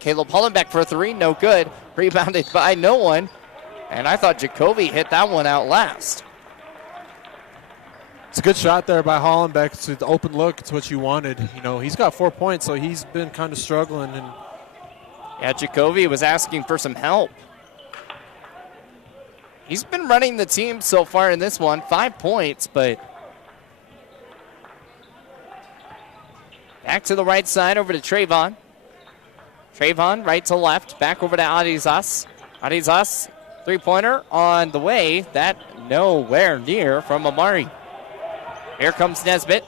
Caleb Hollenbeck for a three. No good. Rebounded by no one. And I thought Jacoby hit that one out last. It's a good shot there by Hollenbeck. It's an open look. It's what you wanted. You know, he's got 4 points, so he's been kind of struggling. And yeah, Jacoby was asking for some help. He's been running the team so far in this one. 5 points, but back to the right side over to Trayvon. Trayvon right to left. Back over to Adizas. Adizas, three-pointer on the way. That nowhere near from Amari. Here comes Nesbitt.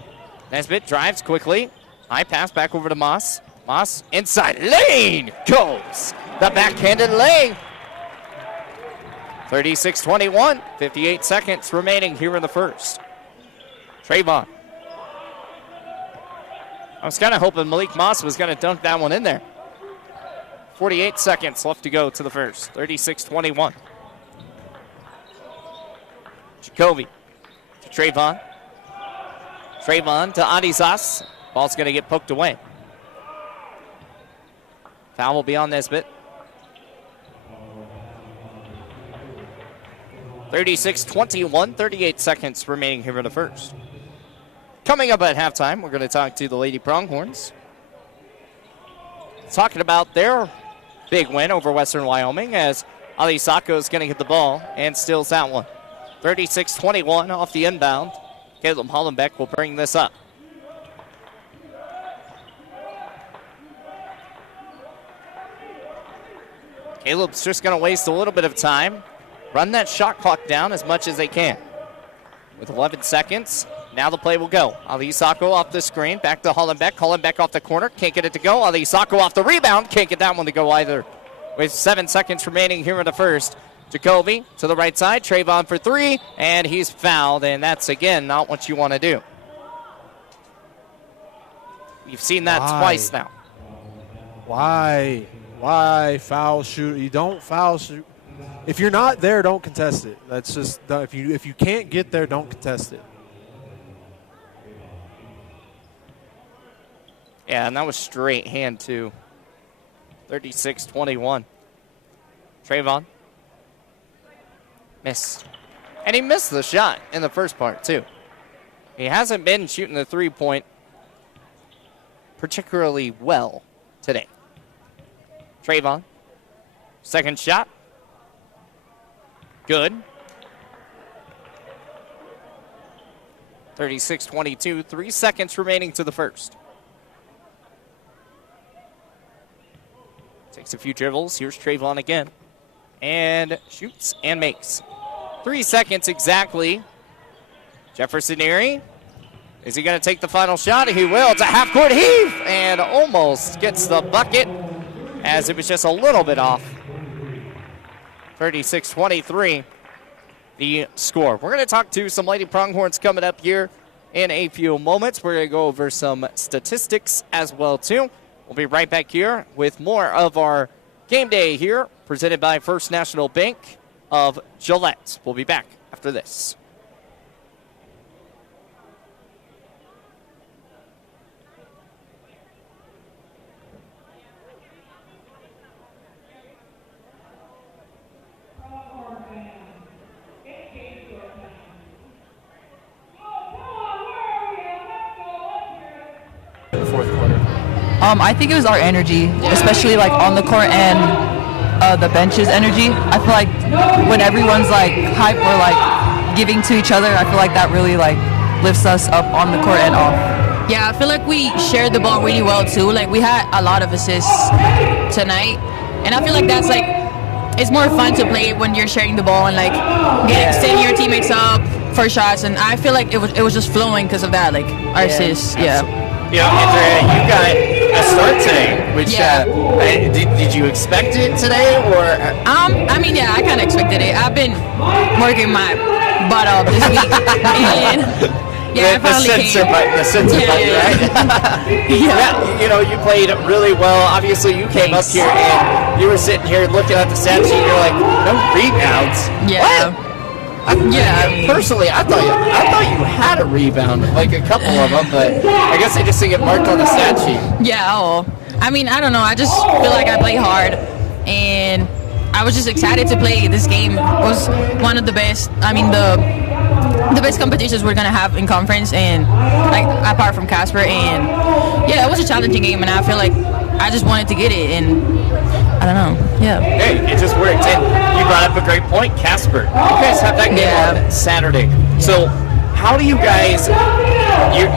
Nesbitt drives quickly. High pass back over to Moss. Moss inside. Lane goes. The backhanded lay. 36-21. 58 seconds remaining here in the first. Trayvon. I was kind of hoping Malik Moss was going to dunk that one in there. 48 seconds left to go to the first. 36-21. Jacoby to Trayvon. Trayvon to Adizas. Ball's going to get poked away. Foul will be on Nesbitt. 36-21, 38 seconds remaining here in the first. Coming up at halftime, we're going to talk to the Lady Pronghorns. Talking about their big win over Western Wyoming as Ali Sacco is going to get the ball and steals that one. 36-21 off the inbound. Caleb Hollenbeck will bring this up. Caleb's just going to waste a little bit of time. Run that shot clock down as much as they can. With 11 seconds, now the play will go. Ali Sacco off the screen, back to Hollenbeck. Hollenbeck off the corner, can't get it to go. Ali Sacco off the rebound, can't get that one to go either. With 7 seconds remaining here in the first. Jacoby to the right side, Trayvon for three, and he's fouled, and that's, again, not what you want to do. You've seen that twice now. Why foul shoot? You don't foul shoot. If you're not there, don't contest it. That's just, if you can't get there, don't contest it. Yeah, and that was straight hand, too. 36-21. Trayvon. Missed. And he missed the shot in the first part, too. He hasn't been shooting the three-point particularly well today. Trayvon. Second shot. Good. 36-22. 3 seconds remaining to the first. Takes a few dribbles. Here's Trayvon again. And shoots and makes. 3 seconds exactly. Jefferson Erie. Is he going to take the final shot? He will. It's a half-court heave. And almost gets the bucket as it was just a little bit off. 36-23, the score. We're going to talk to some Lady Pronghorns coming up here in a few moments. We're going to go over some statistics as well, too. We'll be right back here with more of our game day here, presented by First National Bank of Gillette. We'll be back after this. The fourth quarter. I think it was our energy, especially like on the court and the bench's energy. I feel like when everyone's like hype or like giving to each other, I feel like that really like lifts us up on the court and off. Yeah, I feel like we shared the ball really well too. Like we had a lot of assists tonight, and I feel like that's like it's more fun to play when you're sharing the ball and like setting your teammates up for shots. And I feel like it was just flowing because of that, like our assists. Yeah. You know, Andrea, you got a start today, which did you expect it today, or? I mean, yeah, I kind of expected it. I've been working my butt off this week, and yeah, the sensor button, right? Yeah, you know, you played really well. Obviously, you came up here and you were sitting here looking at the stat sheet. You're like, no rebounds. Yeah. What? Personally, I thought you had a rebound, like a couple of them, but I guess they just didn't get marked on the stat sheet. Yeah, I mean, I don't know. I just feel like I play hard, and I was just excited to play this game. It was one of the best. I mean, the best competitions we're gonna have in conference, and like apart from Casper, and yeah, it was a challenging game, and I feel like I just wanted to get it, and I don't know. Yeah. Hey, it just worked. And you brought up a great point, Casper. You guys have that game on Saturday. So how do you guys,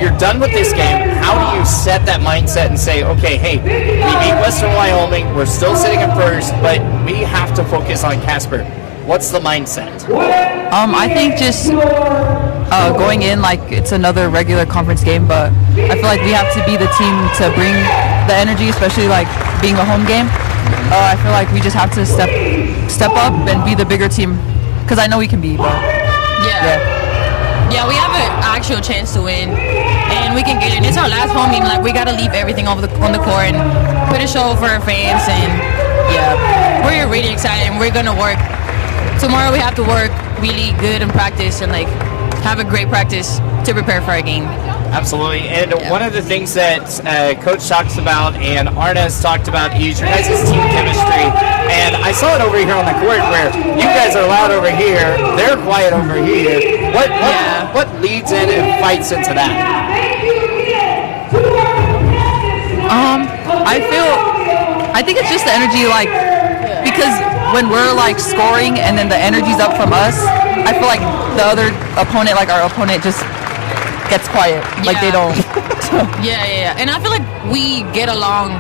you're done with this game, how do you set that mindset and say, okay, hey, we beat Western Wyoming, we're still sitting in first, but we have to focus on Casper. What's the mindset? I think just going in like it's another regular conference game, but I feel like we have to be the team to bring the energy, especially like being a home game. I feel like we just have to step up and be the bigger team, because I know we can be. But yeah, we have an actual chance to win, and we can get it. It's our last home game. Like we gotta leave everything on the court and put a show for our fans. And yeah, we're really excited, and we're gonna work. Tomorrow we have to work really good in practice and like have a great practice to prepare for our game. Absolutely. And one of the things that Coach talks about and Arna's talked about is your guys' team chemistry. And I saw it over here on the court where you guys are loud over here, they're quiet over here. What leads in and fights into that? I think it's just the energy, like, because when we're like scoring and then the energy's up from us, I feel like the other opponent, like our opponent, just gets quiet. Like they don't. Yeah. And I feel like we get along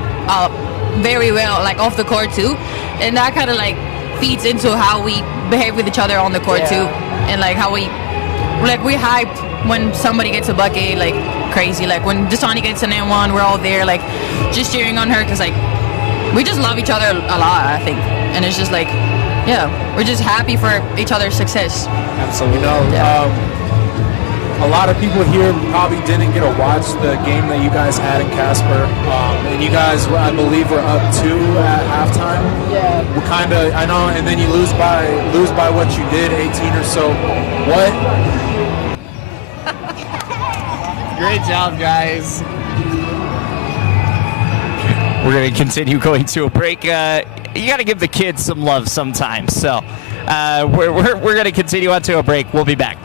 very well, like off the court too, and that kind of like feeds into how we behave with each other on the court too, and like how we hyped when somebody gets a bucket like crazy. Like when Dasani gets an N1, we're all there like just cheering on her, because like we just love each other a lot, I think, and it's just like we're just happy for each other's success. Absolutely. You know, a lot of people here probably didn't get to watch the game that you guys had in Casper, and you guys, I believe, were up 2 at halftime. Yeah. I know, and then you lose by what you did, 18 or so. What? Great job, guys. We're going to continue going to a break. You got to give the kids some love sometimes. So we're going to continue on to a break. We'll be back.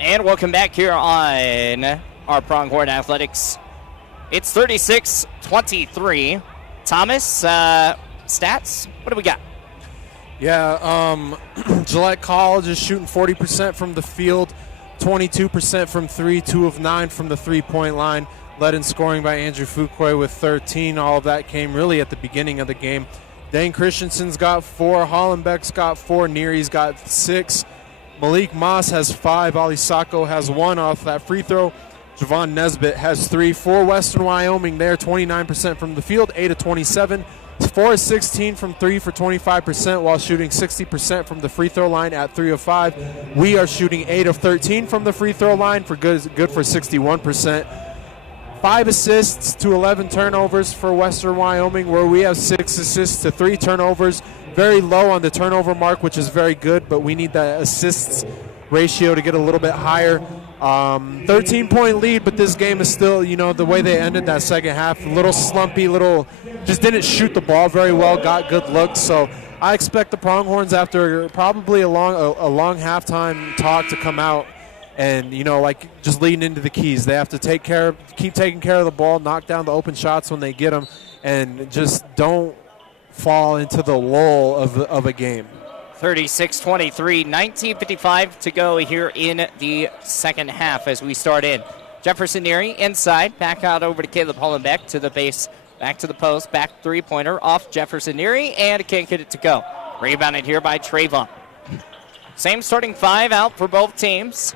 And welcome back here on our Pronghorn Athletics. It's 36-23. Thomas, stats, what do we got? Yeah, Gillette College is shooting 40% from the field, 22% from three, 2 of 9 from the three-point line. Led in scoring by Andrew Fuqua with 13. All of that came really at the beginning of the game. Dane Christensen's got 4, Hollenbeck's got 4, Neary's got 6. Malik Moss has 5, Ali Sacco has 1 off that free throw. Javon Nesbitt has 3. For Western Wyoming there, 29% from the field, 8 of 27. 4 of 16 from 3 for 25% while shooting 60% from the free throw line at 3 of 5. We are shooting 8 of 13 from the free throw line for good for 61%. 5 assists to 11 turnovers for Western Wyoming, where we have 6 assists to 3 turnovers. Very low on the turnover mark, which is very good, but we need the assists ratio to get a little bit higher. 13-point lead, but this game is still, the way they ended that second half, a little slumpy, just didn't shoot the ball very well, got good looks. So I expect the Pronghorns, after probably a long halftime talk, to come out and, just leading into the keys. They have to keep taking care of the ball, knock down the open shots when they get them, and just don't fall into the lull of a game. 36-23, 19:55 to go here in the second half as we start in. Jefferson Neary inside, back out over to Caleb Hollenbeck to the base, back to the post, back three-pointer off Jefferson Neary, and can't get it to go. Rebounded here by Trayvon. Same starting 5 out for both teams.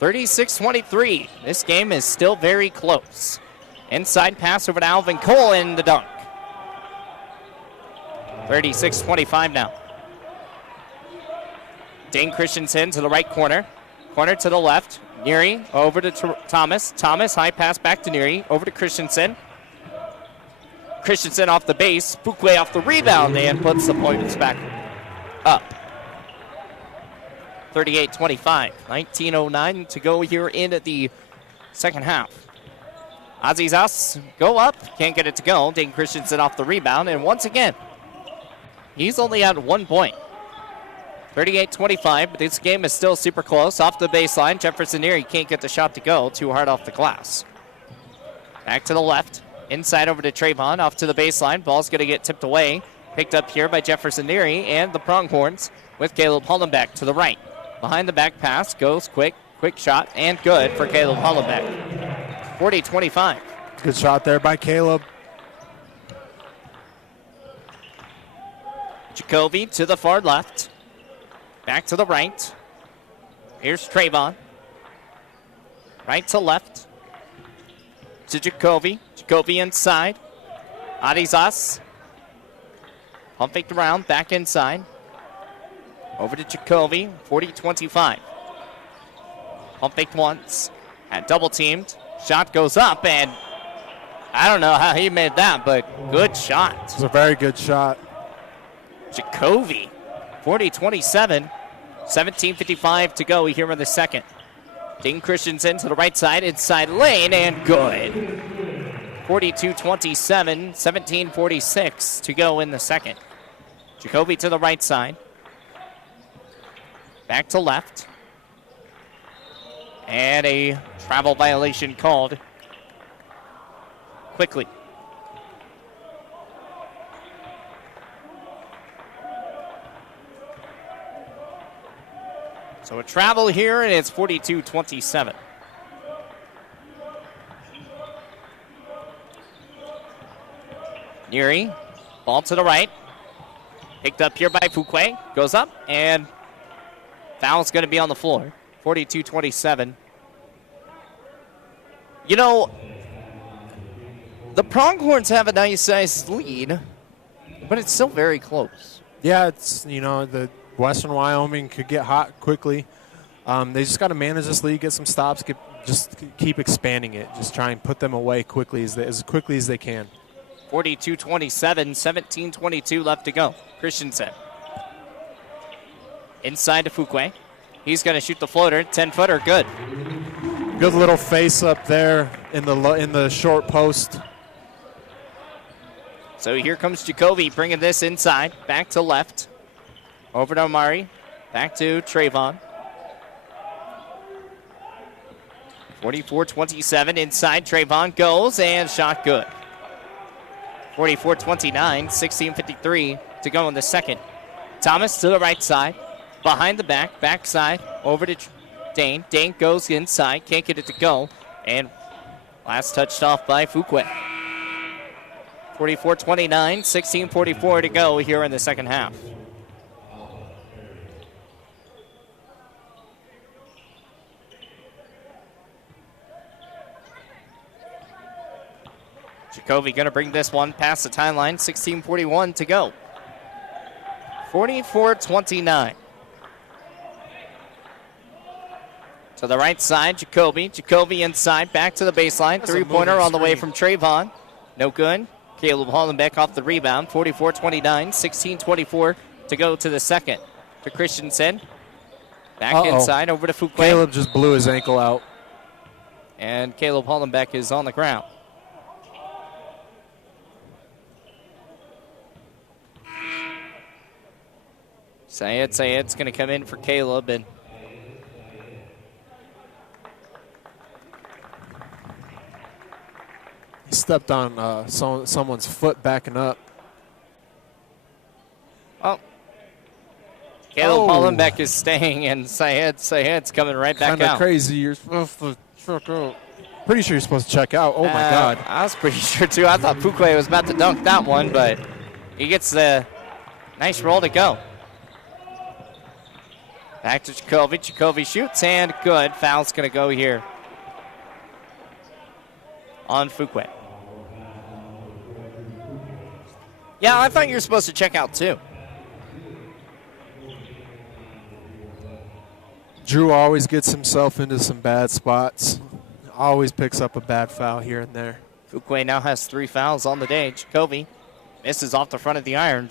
36-23. This game is still very close. Inside pass over to Alvin Cole in the dunk. 36-25 now. Dane Christensen to the right corner. Corner to the left. Neary over to Thomas. Thomas, high pass back to Neary. Over to Christensen. Christensen off the base. Fuqua off the rebound and puts the points back up. 38-25. 19:09 to go here in the second half. Azizas go up. Can't get it to go. Dane Christensen off the rebound. And once again, he's only at 1 point. 38-25, but this game is still super close. Off the baseline, Jefferson Neary can't get the shot to go. Too hard off the glass. Back to the left. Inside over to Trayvon. Off to the baseline. Ball's going to get tipped away. Picked up here by Jefferson Neary and the Pronghorns with Caleb Hollenbeck to the right. Behind the back pass. Goes quick shot, and good for Caleb Hollenbeck. 40-25. Good shot there by Caleb. Jacoby to the far left. Back to the right. Here's Trayvon. Right to left. To Jacoby. Jacoby inside. Adizas. Pump faked around. Back inside. Over to Jacoby. 40-25. Pump faked once. And double teamed. Shot goes up, and I don't know how he made that, but good shot. It was a very good shot. Jacoby. 40-27, 17:55 to go here in the second. Dane Christensen to the right side, inside lane, and good. 42-27, 17:46 to go in the second. Jacoby to the right side. Back to left. And a travel violation called quickly. So a travel here, and it's 42-27. Neary, ball to the right. Picked up here by Fuqua. Goes up, and foul's going to be on the floor. 42-27. The Pronghorns have a nice sized lead, but it's still very close. Yeah, it's, the Western Wyoming could get hot quickly. They just got to manage this lead, get some stops, just keep expanding it. Just try and put them away quickly as quickly as they can. 42-27, 17:22 left to go. Christensen. Inside to Fuqua. He's going to shoot the floater, 10-footer, good. Good little face up there in the short post. So here comes Jacoby bringing this inside, back to left. Over to Omari, back to Trayvon. 44-27 inside. Trayvon goes and shot good. 44-29, 16:53 to go in the second. Thomas to the right side, behind the backside, over to Dane. Dane goes inside, can't get it to go, and last touched off by Fuqua. 44-29, 16:44 to go here in the second half. Jacoby going to bring this one past the timeline. 16:41 to go. 44-29. To the right side, Jacoby. Jacoby inside, back to the baseline. Three-pointer on the way from Trayvon. No good. Caleb Hollenbeck off the rebound. 44-29, 16:24 to go to the second. To Christensen. Back inside, over to Fuqua. Caleb just blew his ankle out. And Caleb Hollenbeck is on the ground. Sayed's going to come in for Caleb, and he stepped on someone's foot backing up. Oh. Caleb Hollenbeck is staying, and Sayed's coming right back out. Kind of crazy. You're supposed to check out. Pretty sure you're supposed to check out. Oh, my God. I was pretty sure, too. I thought Fuqua was about to dunk that one, but he gets the nice roll to go. Back to Jacoby. Jacoby shoots, and good. Foul's going to go here on Fuqua. Yeah, I thought you were supposed to check out, too. Drew always gets himself into some bad spots. Always picks up a bad foul here and there. Fuqua now has 3 fouls on the day. Jacoby misses off the front of the iron.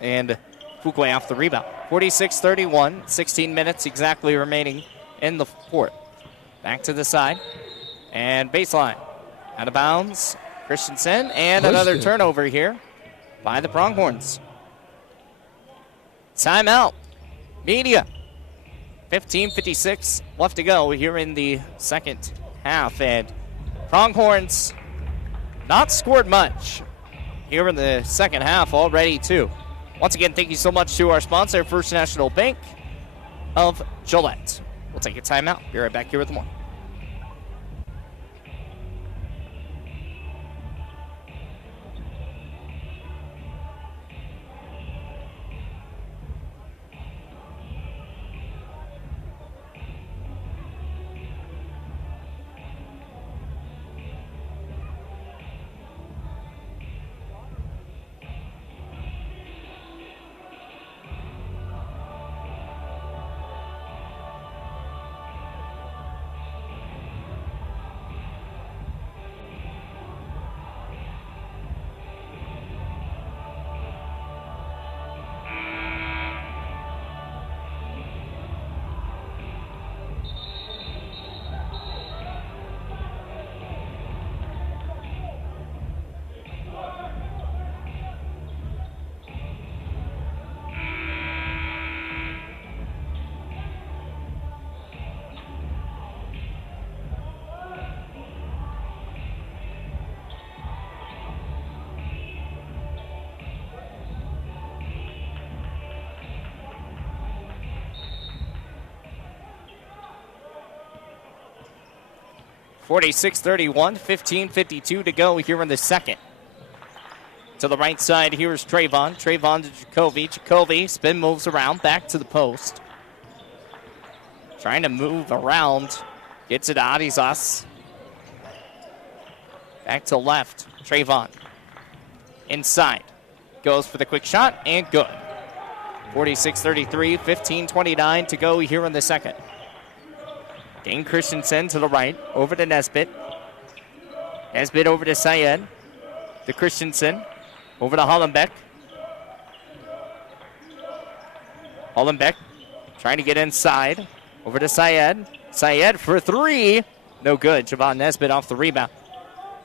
And Fuqua off the rebound. 46-31, 16 minutes exactly remaining in the fourth. Back to the side. And baseline. Out of bounds. Christensen. And another turnover here by the Pronghorns. Timeout. Media. 15:56 left to go here in the second half. And Pronghorns not scored much here in the second half already, too. Once again, thank you so much to our sponsor, First National Bank of Gillette. We'll take a timeout. Be right back here with more. (46-31), 15:52 to go here in the second. To the right side, here's Trayvon. Trayvon to Jacoby. Jacoby spin moves around, back to the post. Trying to move around. Gets it to Adizas. Back to left. Trayvon. Inside. Goes for the quick shot, and good. 46-33, 15:29 to go here in the second. Dane Christensen to the right, over to Nesbitt. Nesbitt over to Syed. To Christensen, over to Hollenbeck. Hollenbeck trying to get inside, over to Syed. Syed for three, no good. Javon Nesbitt off the rebound.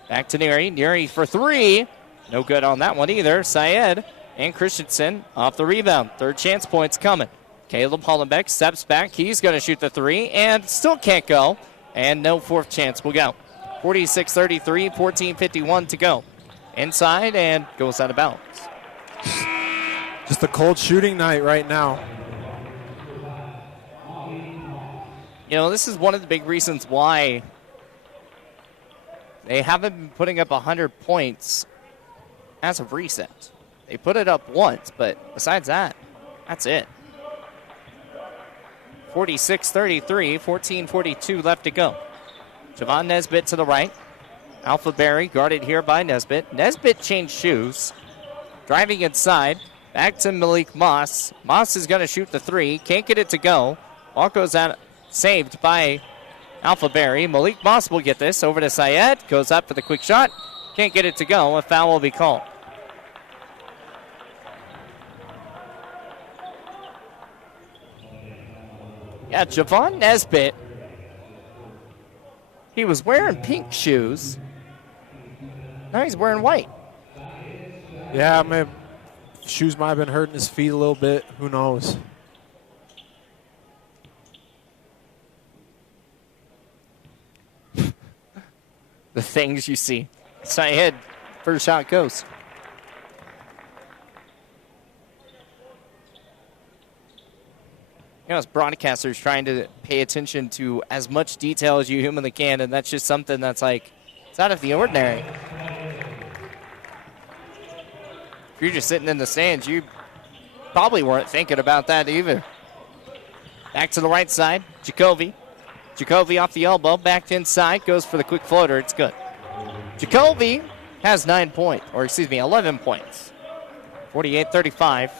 Back to Neary. Neary for three, no good on that one either. Syed and Christensen off the rebound. Third chance points coming. Caleb Hollenbeck steps back. He's going to shoot the three and still can't go. And no fourth chance will go. 46-33, 14:51 to go. Inside and goes out of bounds. Just a cold shooting night right now. You know, this is one of the big reasons why they haven't been putting up 100 points as of recent. They put it up once, but besides that, that's it. 46-33, 14:42 left to go. Javon Nesbitt to the right. Alpha Berry guarded here by Nesbitt. Nesbitt changed shoes. Driving inside. Back to Malik Moss. Moss is going to shoot the three. Can't get it to go. Ball goes out, saved by Alpha Berry. Malik Moss will get this over to Syed. Goes up for the quick shot. Can't get it to go. A foul will be called. Yeah, Javon Nesbitt. He was wearing pink shoes. Now he's wearing white. Yeah, man, shoes might have been hurting his feet a little bit. Who knows? The things you see. Syed, first shot goes. You know, as broadcasters trying to pay attention to as much detail as you humanly can, and that's just something that's like, it's out of the ordinary. If you're just sitting in the stands, you probably weren't thinking about that either. Back to the right side, Jacoby. Jacoby off the elbow, back inside, goes for the quick floater. It's good. Jacoby has 11 points. 48-35.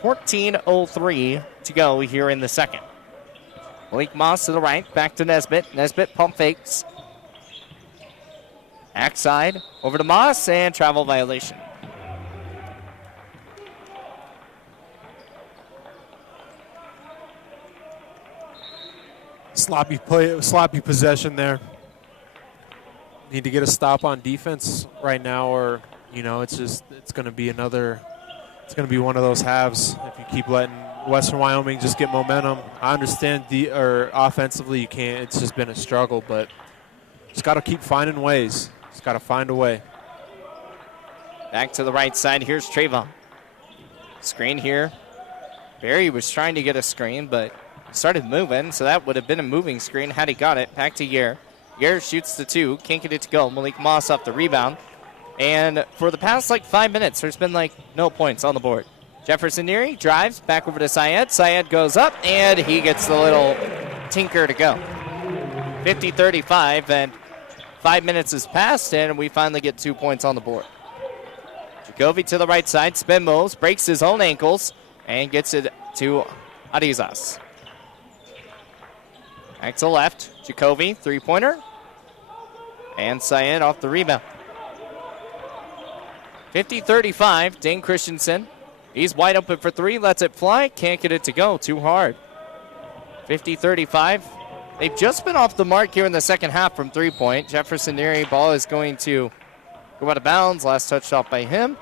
14:03 to go here in the second. Malik Moss to the right, back to Nesbitt. Nesbitt pump fakes. Backside, over to Moss, and travel violation. Sloppy play, sloppy possession there. Need to get a stop on defense right now, or it's going to be one of those halves if you keep letting Western Wyoming just get momentum. I understand offensively you can't. It's just been a struggle, but just got to keep finding ways. Just got to find a way. Back to the right side. Here's Trayvon. Screen here. Barry was trying to get a screen, but started moving, so that would have been a moving screen had he got it. Back to Yer. Yer shoots the two. Can't get it to go. Malik Moss off the rebound. And for the past 5 minutes, there's been no points on the board. Jefferson Neary drives back over to Syed. Syed goes up, and he gets the little tinker to go. 50-35, and 5 minutes has passed, and we finally get 2 points on the board. Jacoby to the right side, spin moves, breaks his own ankles, and gets it to Arizas. Back to left, Jacoby, three-pointer, and Syed off the rebound. 50-35, Dane Christensen. He's wide open for three, lets it fly, can't get it to go, too hard. 50-35. They've just been off the mark here in the second half from three-point. Jefferson Neary, ball is going to go out of bounds. Last touched off by him.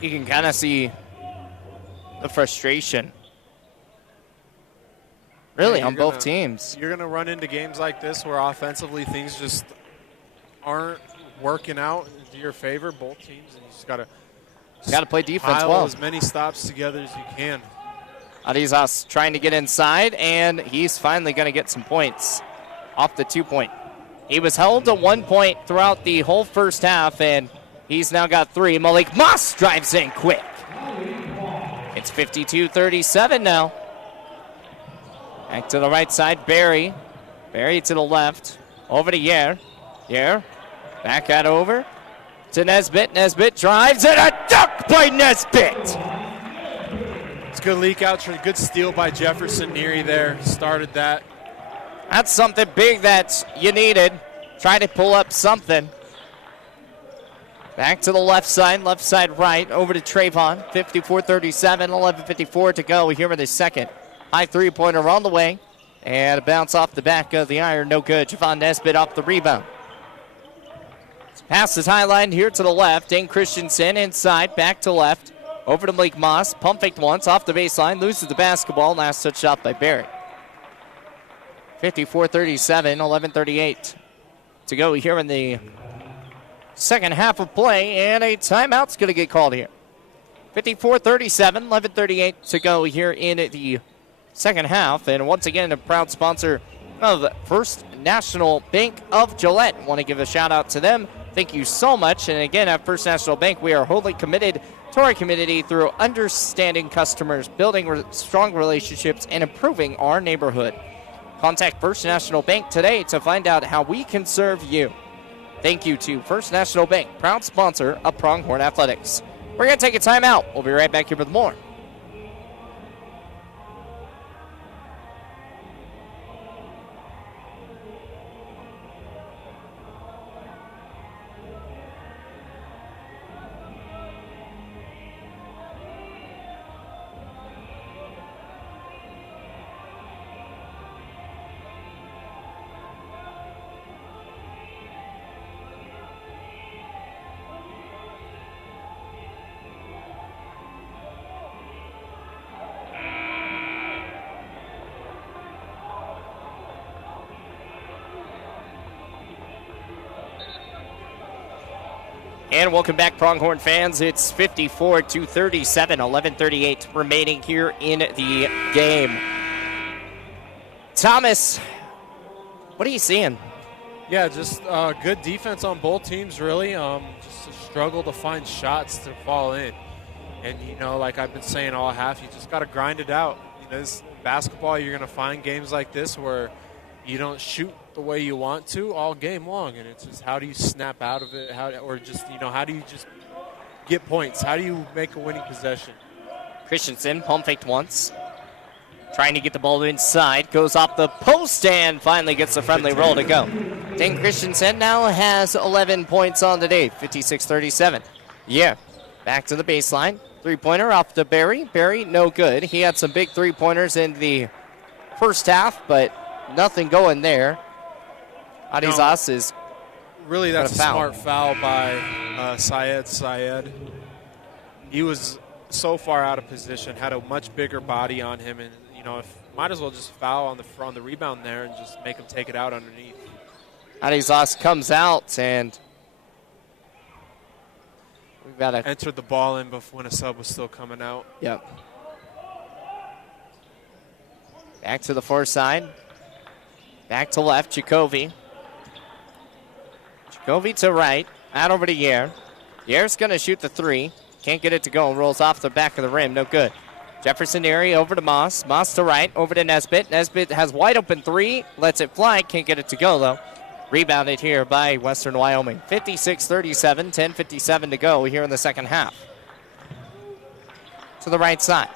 You can kind of see the frustration, really, on both teams. You're going to run into games like this where offensively things just aren't working out into your favor, both teams. And you just got to play defense pile well. As many stops together as you can. Arizas trying to get inside, and he's finally going to get some points off the 2-point. He was held to 1 point throughout the whole first half, and he's now got 3. Malik Moss drives in quick. It's 52-37 now. Back to the right side, Barry. Barry to the left. Over to Yer. Yer. Back out over to Nesbitt. Nesbitt drives, and a dunk by Nesbitt. It's good leak out. Good steal by Jefferson Neary there. Started that. That's something big that you needed. Try to pull up something. Back to the left side right, over to Trayvon. 54-37, 11:54 to go here in the second. High three-pointer on the way, and a bounce off the back of the iron, no good. Javon Nesbitt off the rebound. Pass the tie line here to the left. Dane Christensen inside, back to left. Over to Malik Moss. Pump faked once off the baseline. Loses the basketball. Last touched off by Barry. 54-37, 11:38 to go here in the second half of play. And a timeout's going to get called here. 54-37, 11:38 to go here in the second half. And once again, a proud sponsor of First National Bank of Gillette. Want to give a shout out to them. Thank you so much. And again, at First National Bank, we are wholly committed to our community through understanding customers, building strong relationships, and improving our neighborhood. Contact First National Bank today to find out how we can serve you. Thank you to First National Bank, proud sponsor of Pronghorn Athletics. We're going to take a timeout. We'll be right back here with more. And welcome back, Pronghorn fans. It's 54-37, 11:38 remaining here in the game. Thomas, what are you seeing? Yeah, just good defense on both teams, really. Just a struggle to find shots to fall in. And, you know, like I've been saying all half, you just got to grind it out. You know, this basketball, you're going to find games like this where you don't shoot the way you want to all game long, and it's just how do you snap out of it, how do you just get points? How do you make a winning possession? Christensen pump faked once, trying to get the ball inside, goes off the post and finally gets the friendly roll to go. Dane Christensen now has 11 points on the day, 56-37. Yeah, back to the baseline, three-pointer off to Barry. Barry, no good. He had some big three-pointers in the first half, but nothing going there. Adizas is really, that's a smart foul by Syed. He was so far out of position, had a much bigger body on him, and might as well just foul on the rebound there and just make him take it out underneath. Adizas comes out, and we've got to entered the ball in before when a sub was still coming out. Yep. Back to the far side. Back to left, Jacoby. Jacoby to right, out over to Yair. Yair's going to shoot the three. Can't get it to go. Rolls off the back of the rim. No good. Jefferson area over to Moss. Moss to right, over to Nesbitt. Nesbitt has wide open three. Lets it fly. Can't get it to go, though. Rebounded here by Western Wyoming. 56-37, 10:57 to go here in the second half. To the right side.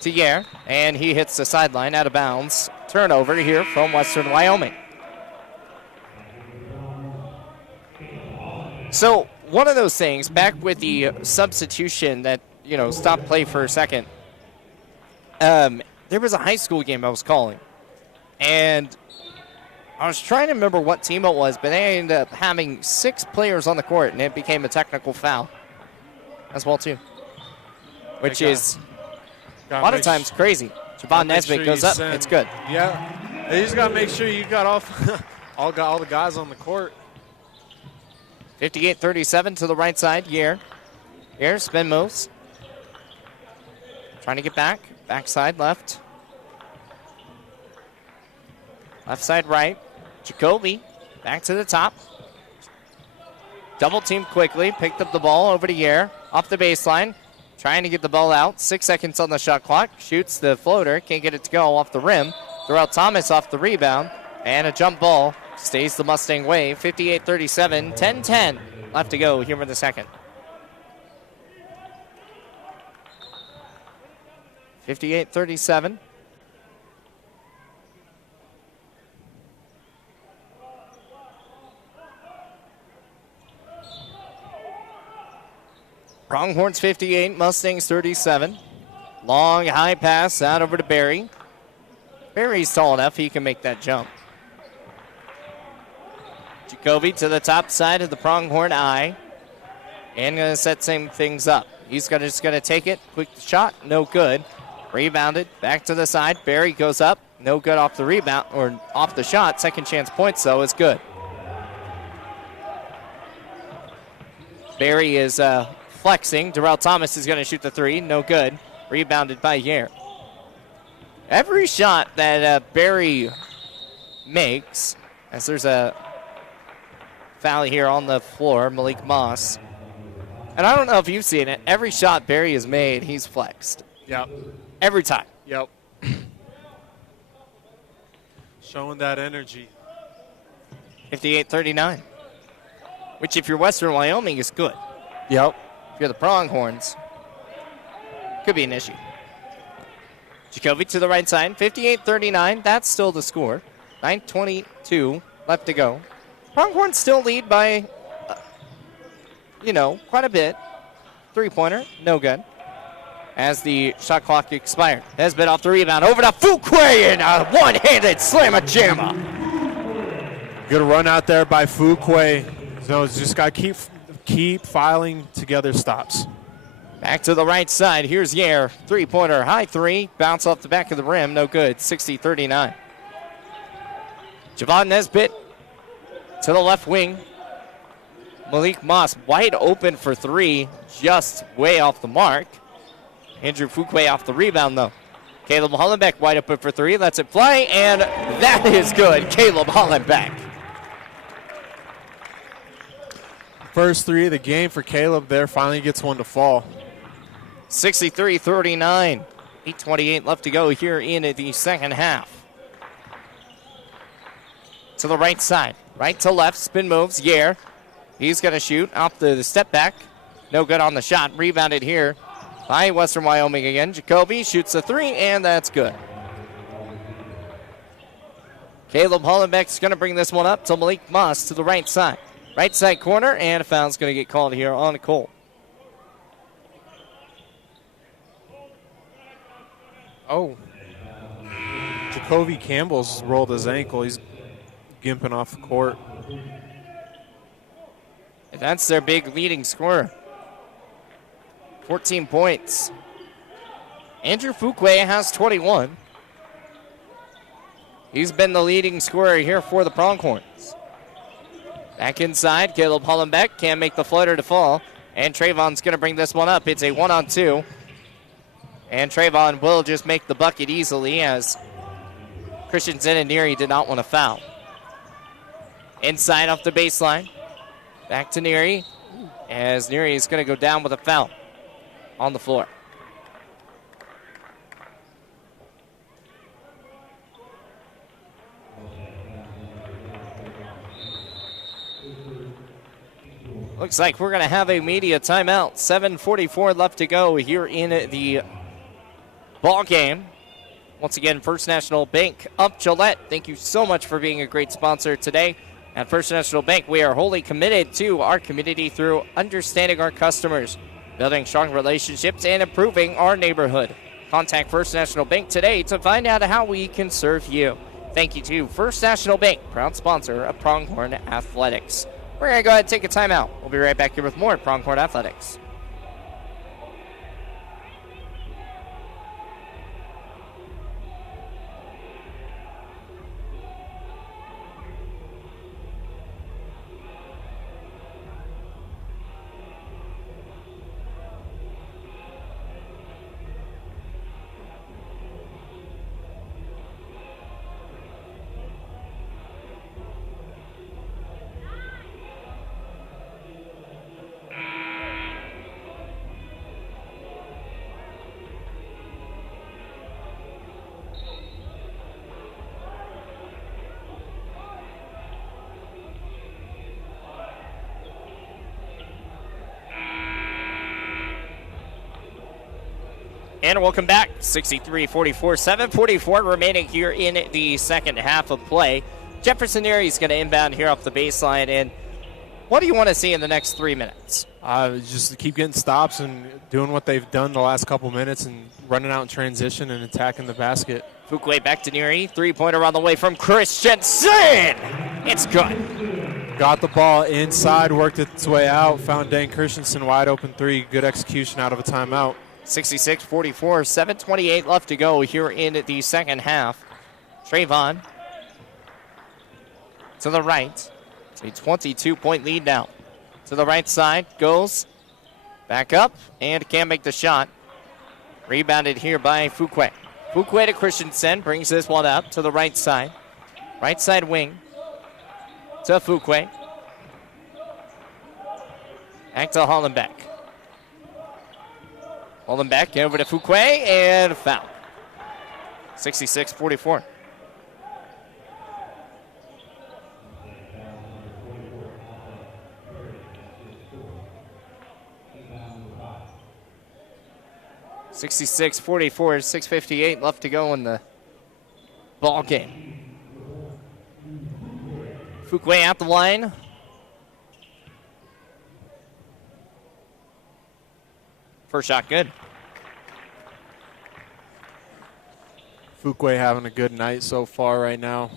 To Yair, and he hits the sideline out of bounds. Turnover here from Western Wyoming. So one of those things, back with the substitution that, stopped play for a second, there was a high school game I was calling. And I was trying to remember what team it was, but they ended up having 6 players on the court, and it became a technical foul as well, too. Which is a lot of times crazy. Javon Nesbitt goes up. It's good. Yeah. You just got to make sure you got all the guys on the court. 58-37 to the right side. Yair spin moves. Trying to get back. Backside left. Left side right. Jacoby back to the top. Double team quickly. Picked up the ball over to Yair. Off the baseline. Trying to get the ball out. 6 seconds on the shot clock. Shoots the floater. Can't get it to go off the rim. Throw Thomas off the rebound. And a jump ball. Stays the Mustang way. 58-37. 10-10 left to go here in the second. 58-37. Pronghorns 58, Mustangs 37. Long high pass out over to Barry. Barry's tall enough he can make that jump. Jacoby to the top side of the pronghorn eye. And going to set same things up. He's just going to take it. Quick shot, no good. Rebounded, back to the side. Barry goes up, no good off the rebound, or off the shot. Second chance points, though, is good. Barry is flexing. Darrell Thomas is going to shoot the three, no good. Rebounded by Yair. Every shot that Barry makes, as there's a foul here on the floor, Malik Moss. And I don't know if you've seen it. Every shot Barry has made, he's flexed. Yep. Every time. Yep. Showing that energy. 58-39. Which, if you're Western Wyoming, is good. Yep. If you're the Pronghorns, could be an issue. Jacoby to the right side. 58-39. That's still the score. 9:22 left to go. Pronghorns still lead by quite a bit. Three-pointer, no good. As the shot clock expired. Nesbitt off the rebound. Over to Fuquay and a one-handed slamma-jamma. Good run out there by Fuquay. So it's just got to keep filing together stops. Back to the right side. Here's Yair. Three-pointer, high three. Bounce off the back of the rim. No good. 60-39. Javon Nesbitt to the left wing. Malik Moss wide open for three, just way off the mark. Andrew Fuquay off the rebound, though. Caleb Hollenbeck wide open for three, lets it fly, and that is good. Caleb Hollenbeck. First three of the game for Caleb there, finally gets one to fall. 63-39. 8:28 left to go here in the second half. To the right side, right to left, spin moves, Yair. He's going to shoot off the step back. No good on the shot. Rebounded here by Western Wyoming again. Jacoby shoots a three, and that's good. Caleb Hollenbeck's going to bring this one up to Malik Moss to the right side. Right side corner, and a foul's going to get called here on Cole. Oh. Jacoby Campbell's rolled his ankle. He's gimping off the court. And that's their big leading scorer. 14 points. Andrew Fuquay has 21. He's been the leading scorer here for the Pronghorns. Back inside, Caleb Hollenbeck can't make the floater to fall. And Trayvon's going to bring this one up. It's a 1-on-2. And Trayvon will just make the bucket easily as Christian Zenaniri did not want to foul. Inside off the baseline. Back to Neary, as Neary is going to go down with a foul on the floor. Looks like we're going to have a media timeout. 7:44 left to go here in the ball game. Once again, First National Bank up Gillette. Thank you so much for being a great sponsor today. At First National Bank, we are wholly committed to our community through understanding our customers, building strong relationships, and improving our neighborhood. Contact First National Bank today to find out how we can serve you. Thank you to First National Bank, proud sponsor of Pronghorn Athletics. We're going to go ahead and take a timeout. We'll be right back here with more Pronghorn Athletics. And welcome back. 63-44, 7:44 remaining here in the second half of play. Jefferson Neary is going to inbound here off the baseline. And what do you want to see in the next 3 minutes? Just keep getting stops and doing what they've done the last couple minutes and running out in transition and attacking the basket. Fuquay back to Neary. Three-pointer on the way from Christensen. It's good. got the ball inside, worked its way out, found Dane Christensen wide open three. Good execution out of a timeout. 66-44, 7:28 left to go here in the second half. Trayvon to the right. It's a 22-point lead now. To the right side, goes back up and can't make the shot. Rebounded here by Fuquay. Fuquay to Christensen, brings this one up to the right side. Right side wing to Fuquay. Back to Hollenbeck. Hollenbeck over to Fuquay and foul. 66-44. (66-44), 6:58 left to go in the ball game. Fuquay at the line. First shot good. Fuquay having a good night so far right now.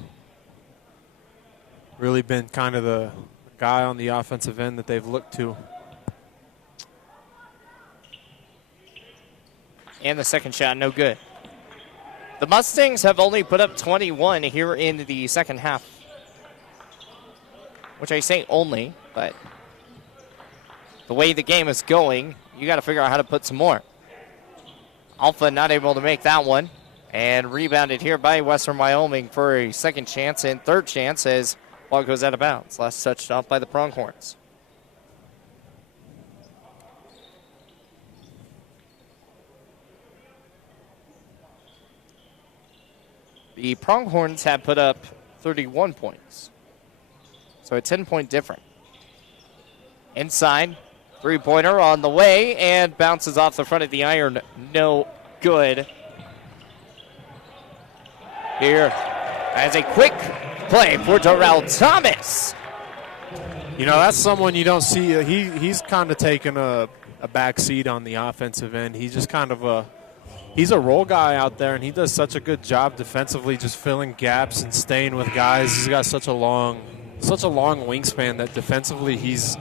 Really been kind of the guy on the offensive end that they've looked to. And the second shot, no good. The Mustangs have only put up 21 here in the second half. Which I say only, but the way the game is going, you got to figure out how to put some more. Alpha not able to make that one. And rebounded here by Western Wyoming for a second chance and third chance as ball goes out of bounds. Last touched off by the Pronghorns. The Pronghorns have put up 31 points. So a 10-point difference. Inside, three-pointer on the way and bounces off the front of the iron. No good. Here as a quick play for Darrell Thomas. You know, that's someone you don't see. He's kind of taken a back seat on the offensive end. He's just kind of he's a role guy out there, and he does such a good job defensively, just filling gaps and staying with guys. He's got such a long wingspan that defensively he's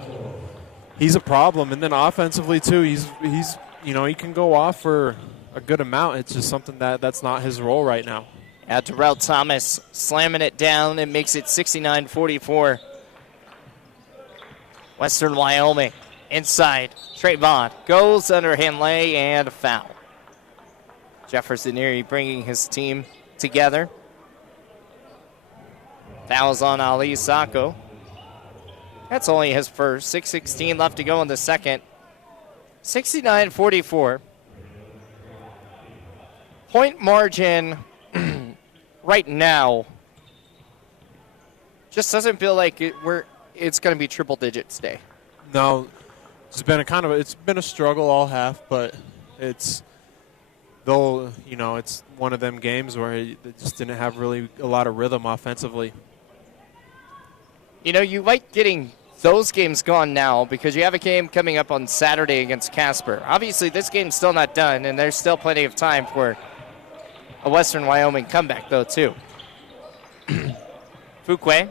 a problem, and then offensively too. He's you know, he can go off for a good amount. It's just something that's not his role right now. Darrell Thomas slamming it down and makes it 69-44. Western Wyoming inside. Trayvon goes underhand lay and foul. Jefferson Erie bringing his team together. Fouls on Ali Sacco. That's only his first. 6:16 left to go in the second. 69-44. Point margin right now just doesn't feel like it's going to be triple digits today. No, it's been a struggle all half, but it's one of them games where it just didn't have really a lot of rhythm offensively. You know, you like getting those games gone now because you have a game coming up on Saturday against Casper. Obviously, this game's still not done, and there's still plenty of time for a Western Wyoming comeback, though, too. Fuquay.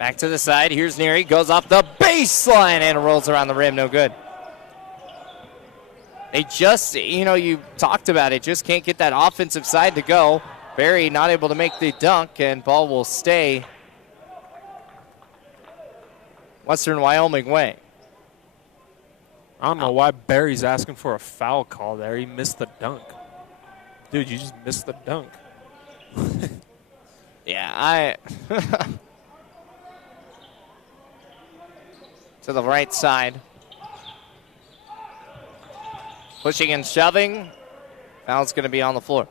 Back to the side. Here's Neary. Goes off the baseline and rolls around the rim. No good. They just, you talked about it, just can't get that offensive side to go. Barry not able to make the dunk, and ball will stay Western Wyoming way. I don't know why Barry's asking for a foul call there. He missed the dunk. Dude, you just missed the dunk. Yeah, to the right side. Pushing and shoving. Foul's going to be on the floor.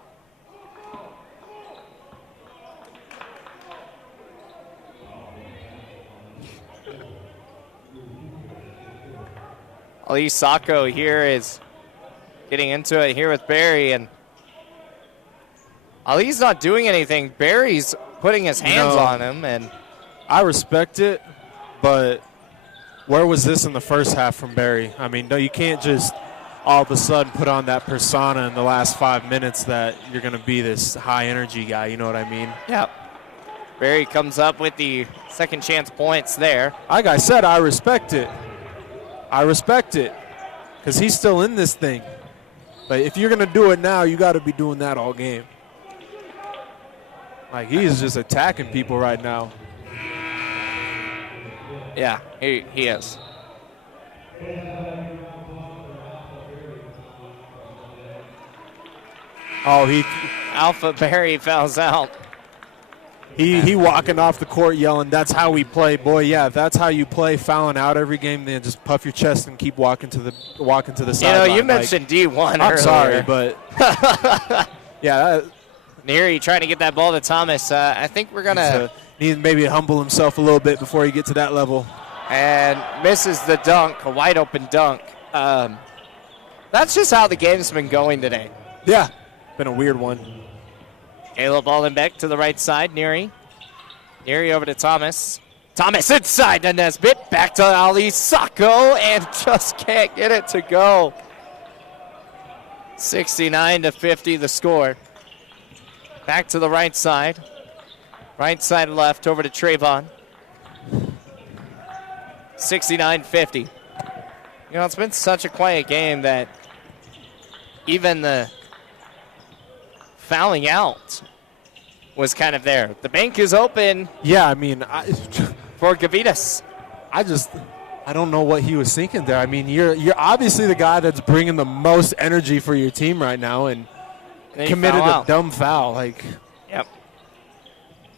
Ali Sacco here is getting into it here with Barry, and Ali's not doing anything. Barry's putting his hands on him, and I respect it, but where was this in the first half from Barry? I mean, no, you can't just all of a sudden put on that persona in the last 5 minutes that you're going to be this high-energy guy. You know what I mean? Yeah. Barry comes up with the second chance points there. Like I said, I respect it. I respect it because he's still in this thing. But if you're going to do it now, you got to be doing that all game. Like, he's just attacking people right now. Yeah, he is. Oh, Alpha Barry fouls out. He walking off the court yelling, "That's how we play, boy." Yeah, if that's how you play, fouling out every game, then just puff your chest and keep walking to the sideline. You mentioned D1 I'm earlier. sorry, but yeah, Neary trying to get that ball to Thomas. I think we're gonna need maybe humble himself a little bit before he get to that level. And misses the dunk, a wide open dunk. That's just how the game's been going today. Yeah, been a weird one. Caleb Ballenbeck to the right side. Neary over to Thomas. Thomas inside to Nesbitt. Back to Ali Sacco and just can't get it to go. 69-50 the score. Back to the right side. Right side left over to Trayvon. 69-50. It's been such a quiet game that even the fouling out was kind of there. The bank is open. Yeah, I mean, for Gavitas. I don't know what he was thinking there. I mean, you're obviously the guy that's bringing the most energy for your team right now, and committed a dumb foul. Yep.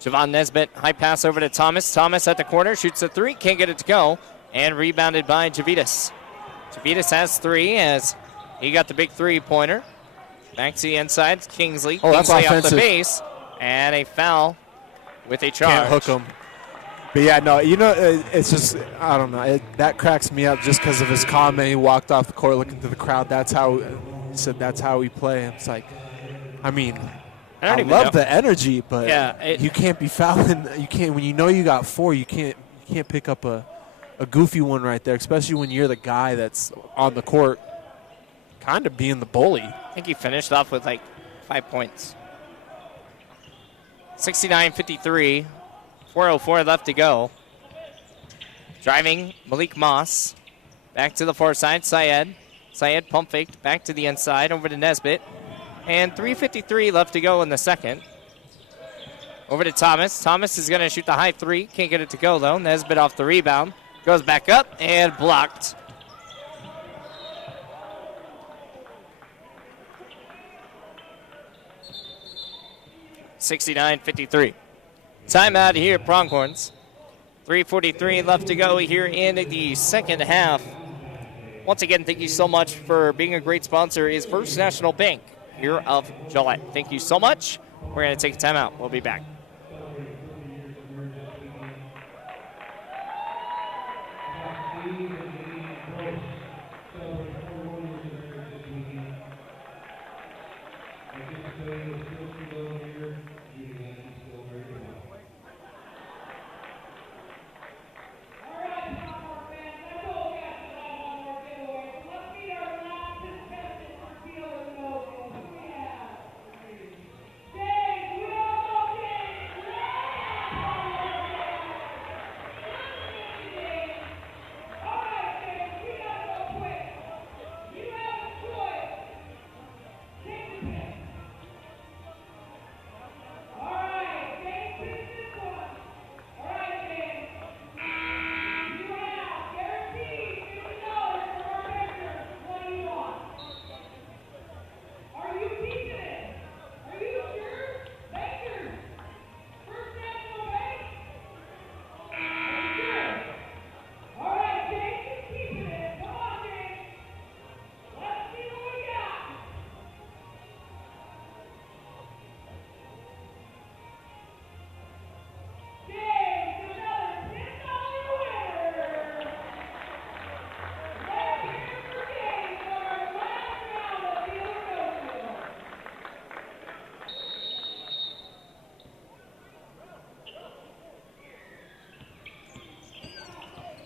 Javon Nesbitt, high pass over to Thomas. Thomas at the corner, shoots a three, can't get it to go, and rebounded by Javitas. Javitas has three as he got the big three-pointer. Back to the inside, Kingsley. Oh, that's Kingsley offensive. Off the base, and a foul with a charge. Can't hook him. But yeah, no, it's just, I don't know. That cracks me up just because of his comment. He walked off the court looking to the crowd. He said that's how we play. It's like, I mean, I love the energy, but you can't be fouling. You can't, when you got four, you can't pick up a goofy one right there, especially when you're the guy that's on the court kind of being the bully. I think he finished off with 5 points. 69-53. 4:04 left to go. Driving, Malik Moss. Back to the far side, Syed. Syed pump faked back to the inside over to Nesbitt. And 3:53 left to go in the second. Over to Thomas. Thomas is going to shoot the high three. Can't get it to go, though. Nesbitt off the rebound. Goes back up and blocked. (69-53). Timeout here, Pronghorns. 3:43 left to go here in the second half. Once again, thank you so much for being a great sponsor. Is First National Bank here of Gillette. Thank you so much. We're going to take a timeout. We'll be back.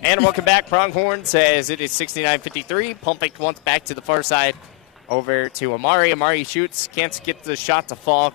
And welcome back, Pronghorns, as it is 69-53. Pump fake once back to the far side over to Amari. Amari shoots, can't get the shot to fall.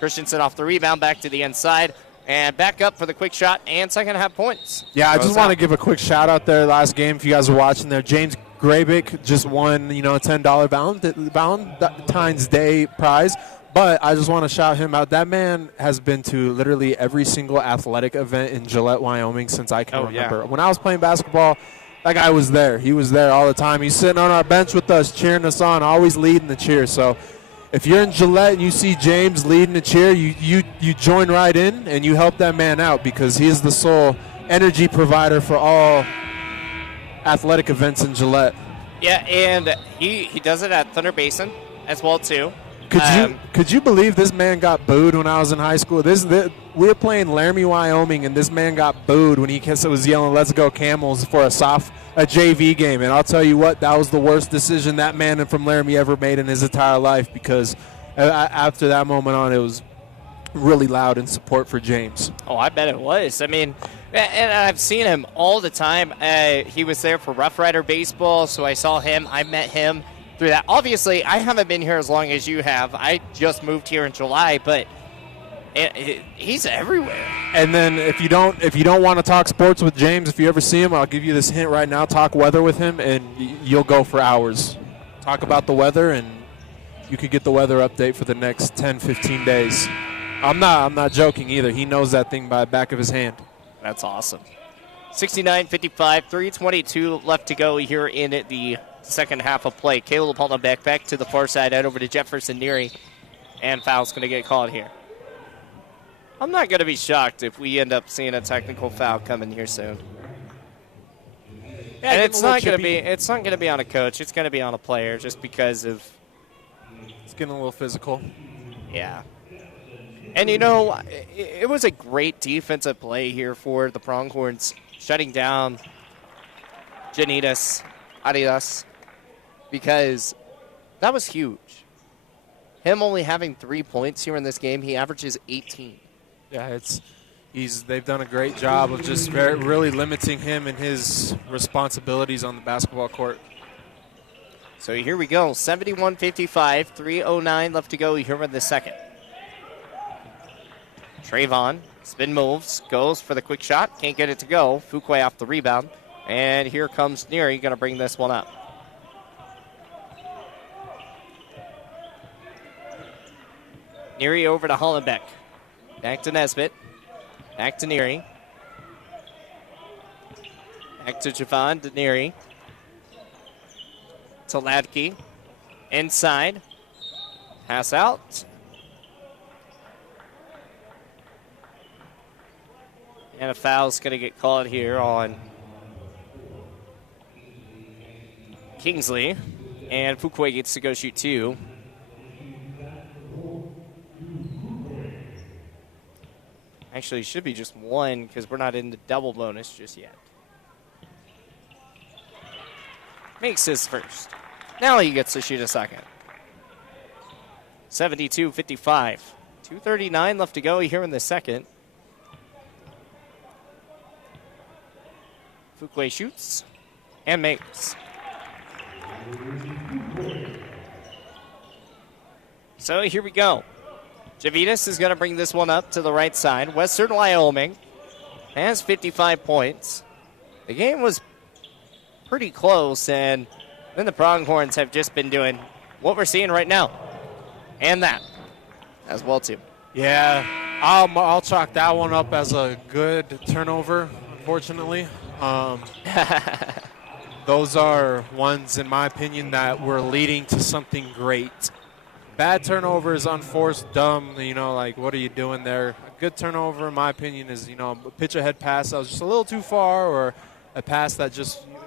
Christensen off the rebound, back to the inside. And back up for the quick shot and second half points. Yeah, I just Goes want to out. give a quick shout out there last game if you guys are watching there. James Grabick just won, a $10 Valentine's Day prize. But I just want to shout him out. That man has been to literally every single athletic event in Gillette, Wyoming since I can remember. Yeah. When I was playing basketball, that guy was there. He was there all the time. He's sitting on our bench with us, cheering us on, always leading the cheer. So if you're in Gillette and you see James leading the cheer, you join right in and you help that man out because he is the sole energy provider for all athletic events in Gillette. Yeah, and he does it at Thunder Basin as well, too. Could you believe this man got booed when I was in high school? We were playing Laramie, Wyoming, and this man got booed when he was yelling, "Let's go Camels" for a JV game. And I'll tell you what, that was the worst decision that man from Laramie ever made in his entire life because after that moment on, it was really loud in support for James. Oh, I bet it was. I mean, and I've seen him all the time. He was there for Rough Rider Baseball, so I saw him. I met him through that. Obviously, I haven't been here as long as you have. I just moved here in July, but he's everywhere. And then if you don't want to talk sports with James, if you ever see him, I'll give you this hint right now. Talk weather with him, and you'll go for hours. Talk about the weather, and you could get the weather update for the next 10, 15 days. I'm not joking either. He knows that thing by the back of his hand. That's awesome. 69-55, 3:22 left to go here in the second half of play. Caleb Hollenbeck back to the far side, out over to Jefferson Neary, and foul's going to get called here. I'm not going to be shocked if we end up seeing a technical foul coming here soon. Yeah, and it's not going to be on a coach. It's going to be on a player, just because of. It's getting a little physical. Yeah. And it was a great defensive play here for the Pronghorns, shutting down Janitas Arias, because that was huge. Him only having 3 points here in this game, he averages 18. Yeah, they've done a great job of just really limiting him and his responsibilities on the basketball court. So here we go, 71-55, 3:09 left to go here in the second. Trayvon, spin moves, goes for the quick shot, can't get it to go. Fuquay off the rebound, and here comes Neary, going to bring this one up. Neary over to Hollenbeck. Back to Nesbitt. Back to Neary. Back to Javon, to Neary. To Ladke. Inside. Pass out. And a foul's going to get called here on Kingsley. And Fuquay gets to go shoot two. Actually, it should be just one because we're not in the double bonus just yet. Makes his first. Now he gets to shoot a second. 72-55. 2:39 left to go here in the second. Fuquay shoots and makes. So here we go. Javitas is going to bring this one up to the right side. Western Wyoming has 55 points. The game was pretty close, and then the Pronghorns have just been doing what we're seeing right now. And that as well, too. Yeah, I'll chalk that one up as a good turnover, unfortunately. Those are ones, in my opinion, that were leading to something great. Bad turnovers, unforced, dumb, what are you doing there? A good turnover, in my opinion, is, a pitch ahead pass that was just a little too far, or a pass that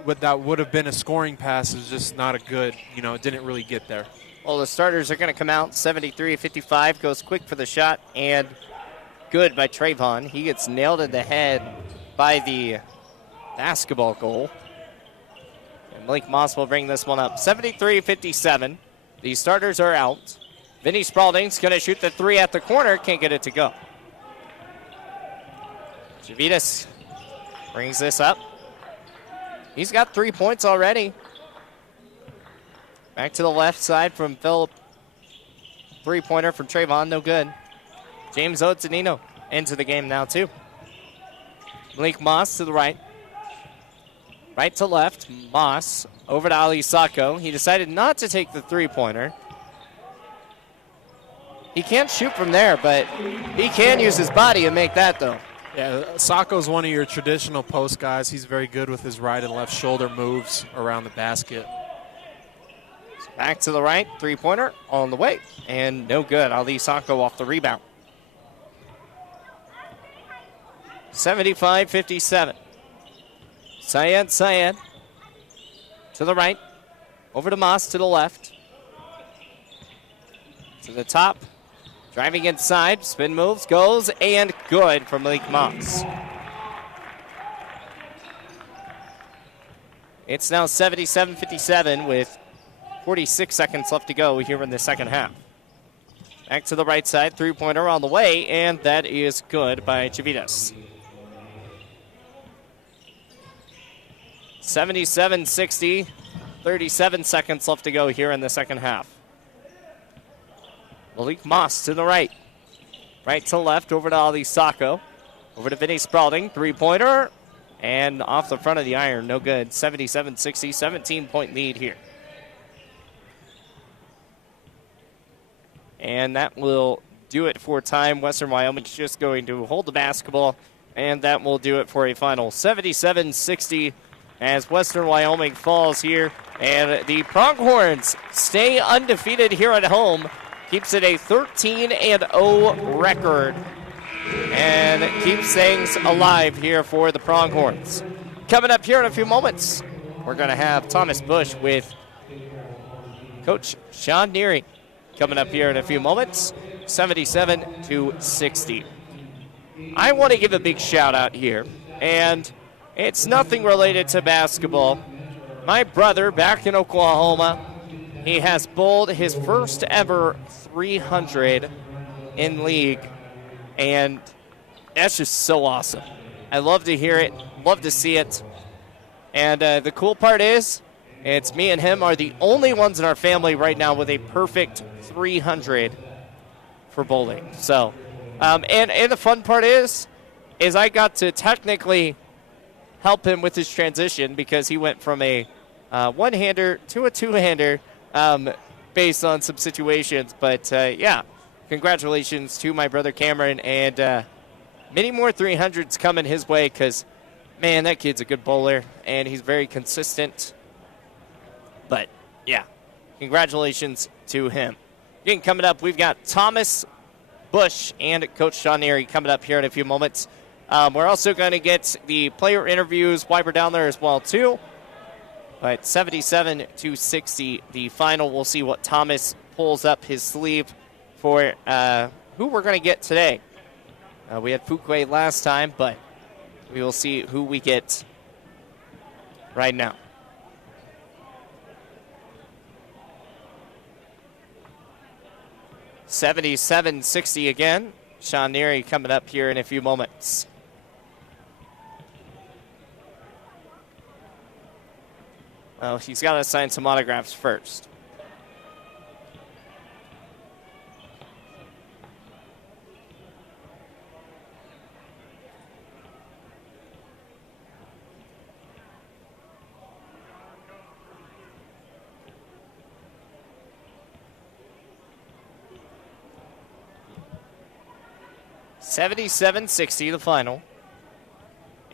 would have been a scoring pass is just not a good, didn't really get there. Well, the starters are going to come out 73-55, goes quick for the shot, and good by Trayvon. He gets nailed in the head by the basketball goal. And Blake Moss will bring this one up. 73-57. The starters are out. Vinny Spalding's going to shoot the three at the corner. Can't get it to go. Javitas brings this up. He's got 3 points already. Back to the left side from Phillip. Three-pointer from Trayvon, no good. James Otenino into the game now, too. Malik Moss to the right. Right to left. Moss over to Ali Sacco. He decided not to take the three-pointer. He can't shoot from there, but he can use his body and make that, though. Yeah, Sacco's one of your traditional post guys. He's very good with his right and left shoulder moves around the basket. Back to the right, three-pointer on the way, and no good. Ali Sacco off the rebound. 75-57. Syed to the right, over to Moss to the left. To the top, driving inside, spin moves, goes, and good from Malik Moss. It's now 77-57 with 46 seconds left to go here in the second half. Back to the right side, three-pointer on the way, and that is good by Chavitas. 77-60, 37 seconds left to go here in the second half. Malik Moss to the right. Right to left, over to Ali Sacco. Over to Vinny Spalding, three-pointer, and off the front of the iron, no good. 77-60, 17-point lead here. And that will do it for time. Western Wyoming's just going to hold the basketball, and that will do it for a final 77-60 as Western Wyoming falls here. And the Pronghorns stay undefeated here at home. Keeps it a 13-0 record and keeps things alive here for the Pronghorns. Coming up here in a few moments, we're going to have Thomas Bush with Coach Sean Neary. Coming up here in a few moments, 77-60. I want to give a big shout out here, and it's nothing related to basketball. My brother back in Oklahoma, he has bowled his first ever 300 in league, and that's just so awesome. I love to hear it, love to see it, and the cool part is, it's me and him are the only ones in our family right now with a perfect 300 for bowling. So, and the fun part is I got to technically help him with his transition because he went from a one-hander to a two-hander based on some situations. But, yeah, congratulations to my brother Cameron, and many more 300s coming his way because, man, that kid's a good bowler, and he's very consistent. But, yeah, congratulations to him. Again, coming up, we've got Thomas Bush and Coach Sean Neary coming up here in a few moments. We're also going to get the player interviews while we're down there as well, too. But 77-60, the final. We'll see what Thomas pulls up his sleeve for who we're going to get today. We had Fuquay last time, but we will see who we get right now. 77-60 again. Sean Neary coming up here in a few moments. Oh, he's got to sign some autographs first. (77-60) the final.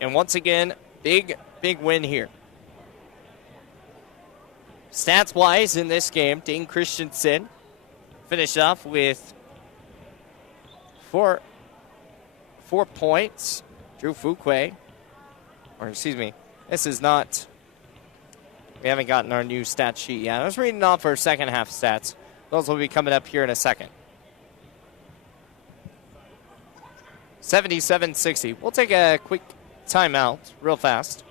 And once again, big win here. Stats-wise in this game, Dane Christensen finished off with four points. Drew Fuquay, or excuse me, this is not, we haven't gotten our new stat sheet yet. I was reading off our second half stats. Those will be coming up here in a second. 77-60. We'll take a quick timeout real fast.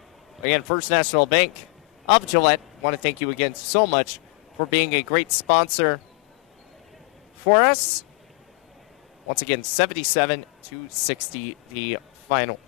Again, First National Bank of Gillette. Want to thank you again so much for being a great sponsor for us. Once again, 77-60 the final.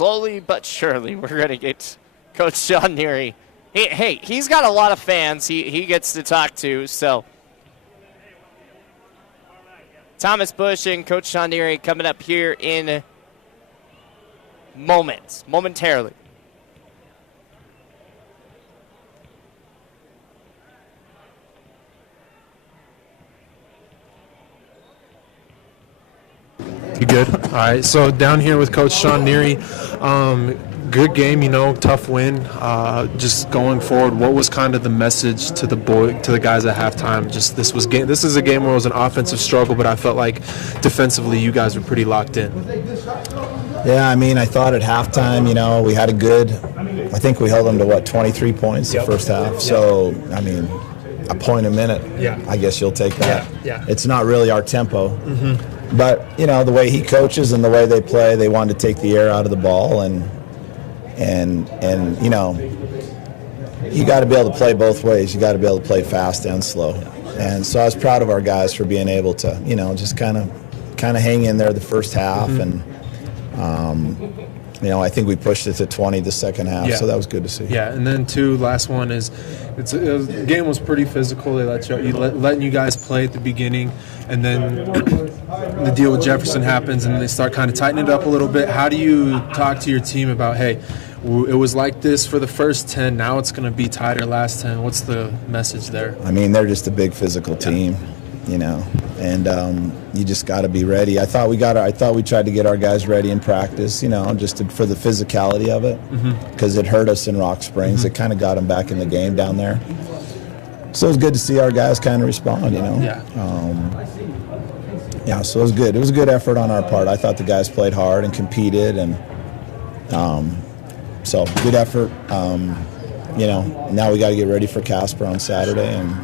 slowly but surely, we're going to get Coach Sean Neary. He's got a lot of fans he gets to talk to, so. Thomas Bush and Coach Sean Neary coming up here in momentarily. You good? All right. So down here with Coach Sean Neary, good game, tough win. Just going forward, what was kind of the message to the guys at halftime? Just this is a game where it was an offensive struggle, but I felt like defensively you guys were pretty locked in. Yeah, I thought at halftime, we had I think we held them to 23 points the first half. So, a point a minute. Yeah. I guess you'll take that. Yeah. It's not really our tempo. Mm-hmm. But, the way he coaches and the way they play, they wanted to take the air out of the ball and you got to be able to play both ways. You got to be able to play fast and slow. And so I was proud of our guys for being able to, just kind of hang in there the first half. Mm-hmm. And, I think we pushed it to 20 the second half, so that was good to see. Yeah, and then last one is the game was pretty physical. They letting you guys play at the beginning, and then the deal with Jefferson happens, and they start kind of tightening it up a little bit. How do you talk to your team about, hey, it was like this for the first 10, now it's going to be tighter last 10? What's the message there? They're just a big physical team, and you just got to be ready. I thought we tried to get our guys ready in practice, for the physicality of it, because it hurt us in Rock Springs. It kind of got them back in the game down there. So it was good to see our guys kind of respond, so it was good. It was a good effort on our part. I thought the guys played hard and competed, and so good effort. Now we got to get ready for Casper on Saturday and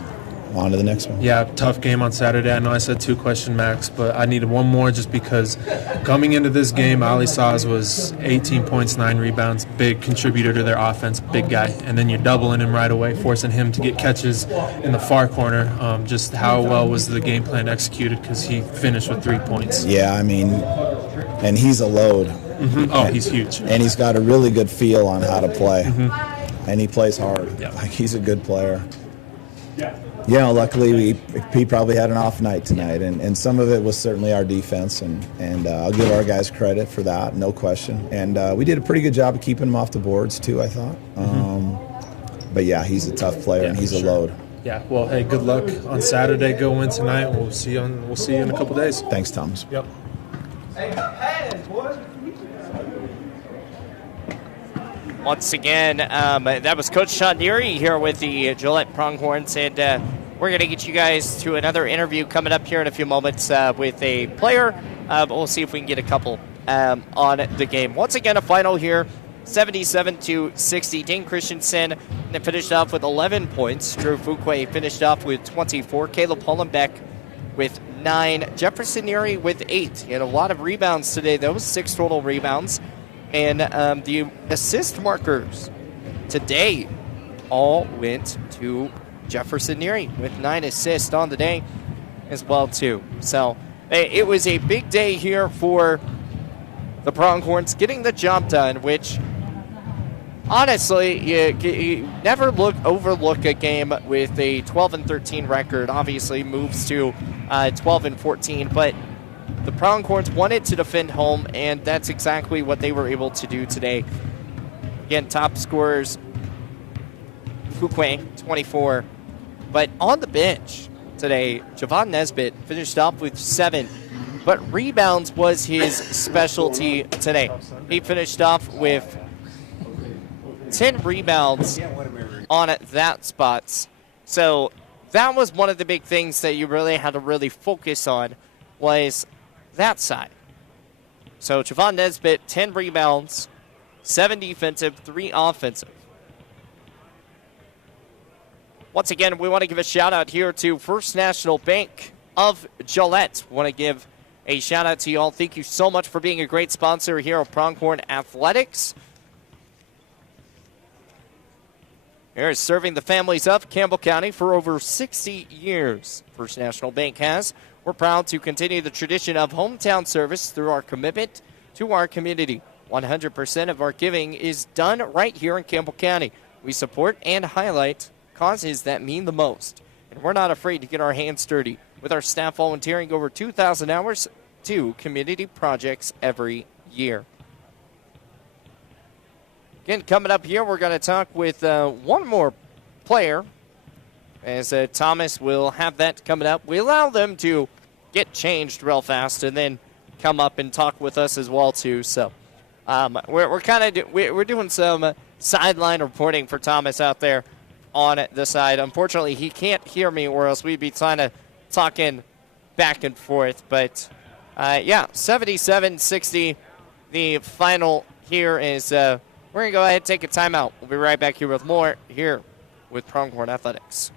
on to the next one. Yeah, tough game on Saturday. I know I said 2 question max, but I needed one more just because coming into this game, Ali Saz was 18 points, 9 rebounds, big contributor to their offense, big guy. And then you're doubling him right away, forcing him to get catches in the far corner. Just how well was the game plan executed, because he finished with 3 points. Yeah, and he's a load. Mm-hmm. Oh, he's huge. And he's got a really good feel on how to play. Mm-hmm. And he plays hard. Yeah. He's a good player. Yeah. Luckily he probably had an off night tonight, and some of it was certainly our defense, and I'll give our guys credit for that, no question. And we did a pretty good job of keeping him off the boards too, I thought. But yeah, he's a tough player, and he's a load. Yeah. Well, hey, good luck on Saturday. Go win tonight. We'll see you in a couple days. Thanks, Thomas. Yep. Once again, that was Coach Sean Neary here with the Gillette Pronghorns, and we're going to get you guys to another interview coming up here in a few moments with a player, but we'll see if we can get a couple on the game. Once again, a final here, 77-60. Dane Christensen finished off with 11 points. Drew Fuquay finished off with 24. Caleb Hollenbeck with 9. Jefferson Neary with 8. He had a lot of rebounds today. Those 6 total rebounds. And the assist markers today all went to Jefferson Neary with 9 assists on the day as well, too. So it was a big day here for the Pronghorns getting the job done, which honestly, you never overlook a game with a 12-13 record. Obviously moves to 12-14, but the Pronghorns wanted to defend home, and that's exactly what they were able to do today. Again, top scorers, Fuquay, 24. But on the bench today, Javon Nesbitt finished off with 7. But rebounds was his specialty today. He finished off with 10 rebounds on that spot. So that was one of the big things that you really had to really focus on, was that side. So Javon Nesbitt, 10 rebounds, 7 defensive, 3 offensive. Once again, we want to give a shout out here to First National Bank of Gillette. Want to give a shout out to you all. Thank you so much for being a great sponsor here of Pronghorn Athletics. Here is serving the families of Campbell County for over 60 years. First National Bank has. We're proud to continue the tradition of hometown service through our commitment to our community. 100% of our giving is done right here in Campbell County. We support and highlight causes that mean the most, and we're not afraid to get our hands dirty with our staff volunteering over 2,000 hours to community projects every year. Again, coming up here, we're going to talk with one more player, as Thomas will have that coming up. We allow them to get changed real fast and then come up and talk with us as well too. So we're doing some sideline reporting for Thomas out there on the side. Unfortunately, he can't hear me, or else we'd be trying to talking back and forth. But yeah, 77-60. The final here is. We're going to go ahead and take a timeout. We'll be right back here with more here with Pronghorn Athletics.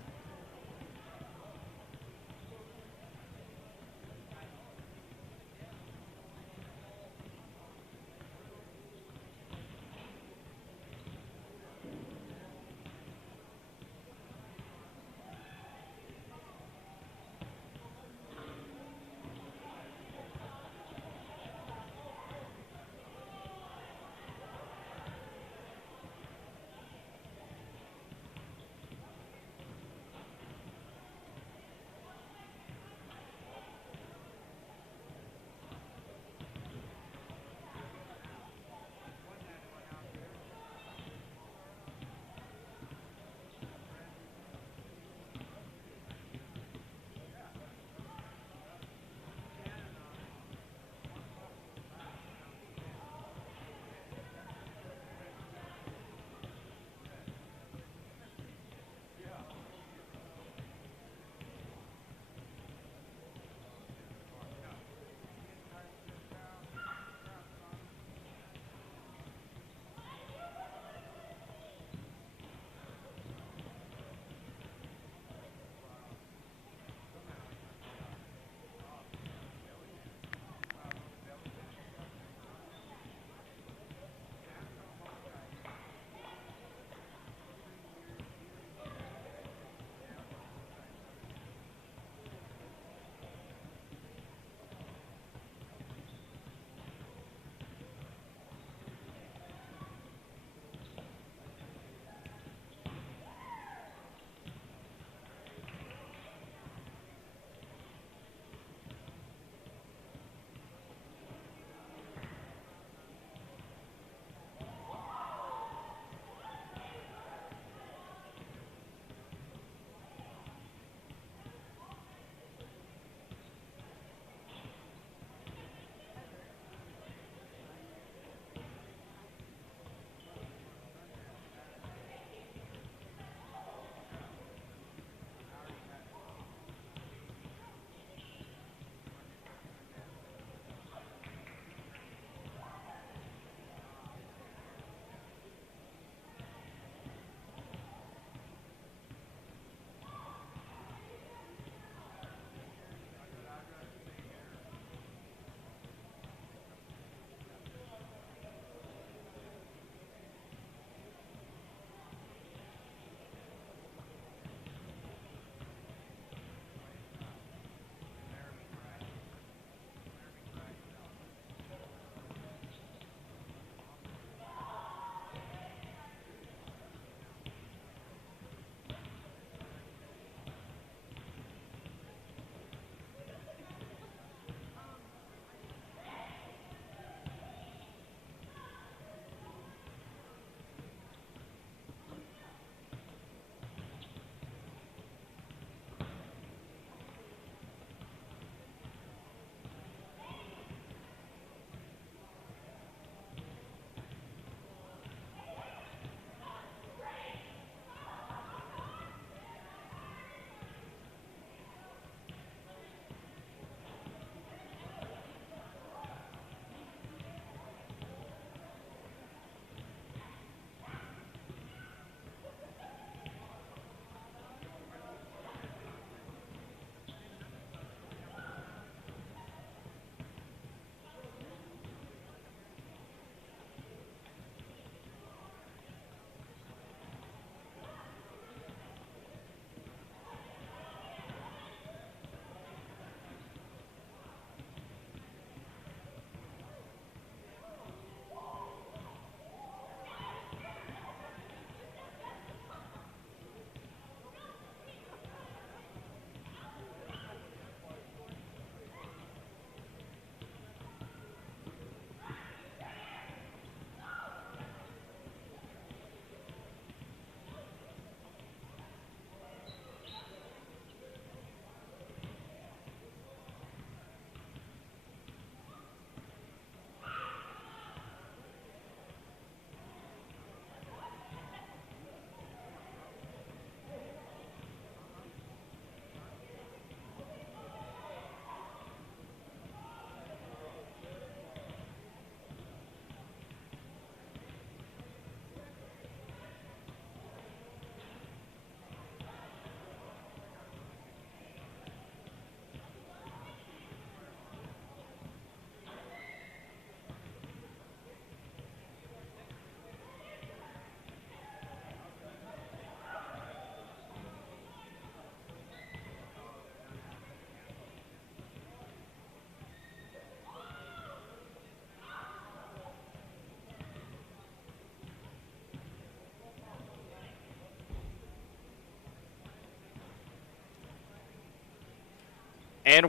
And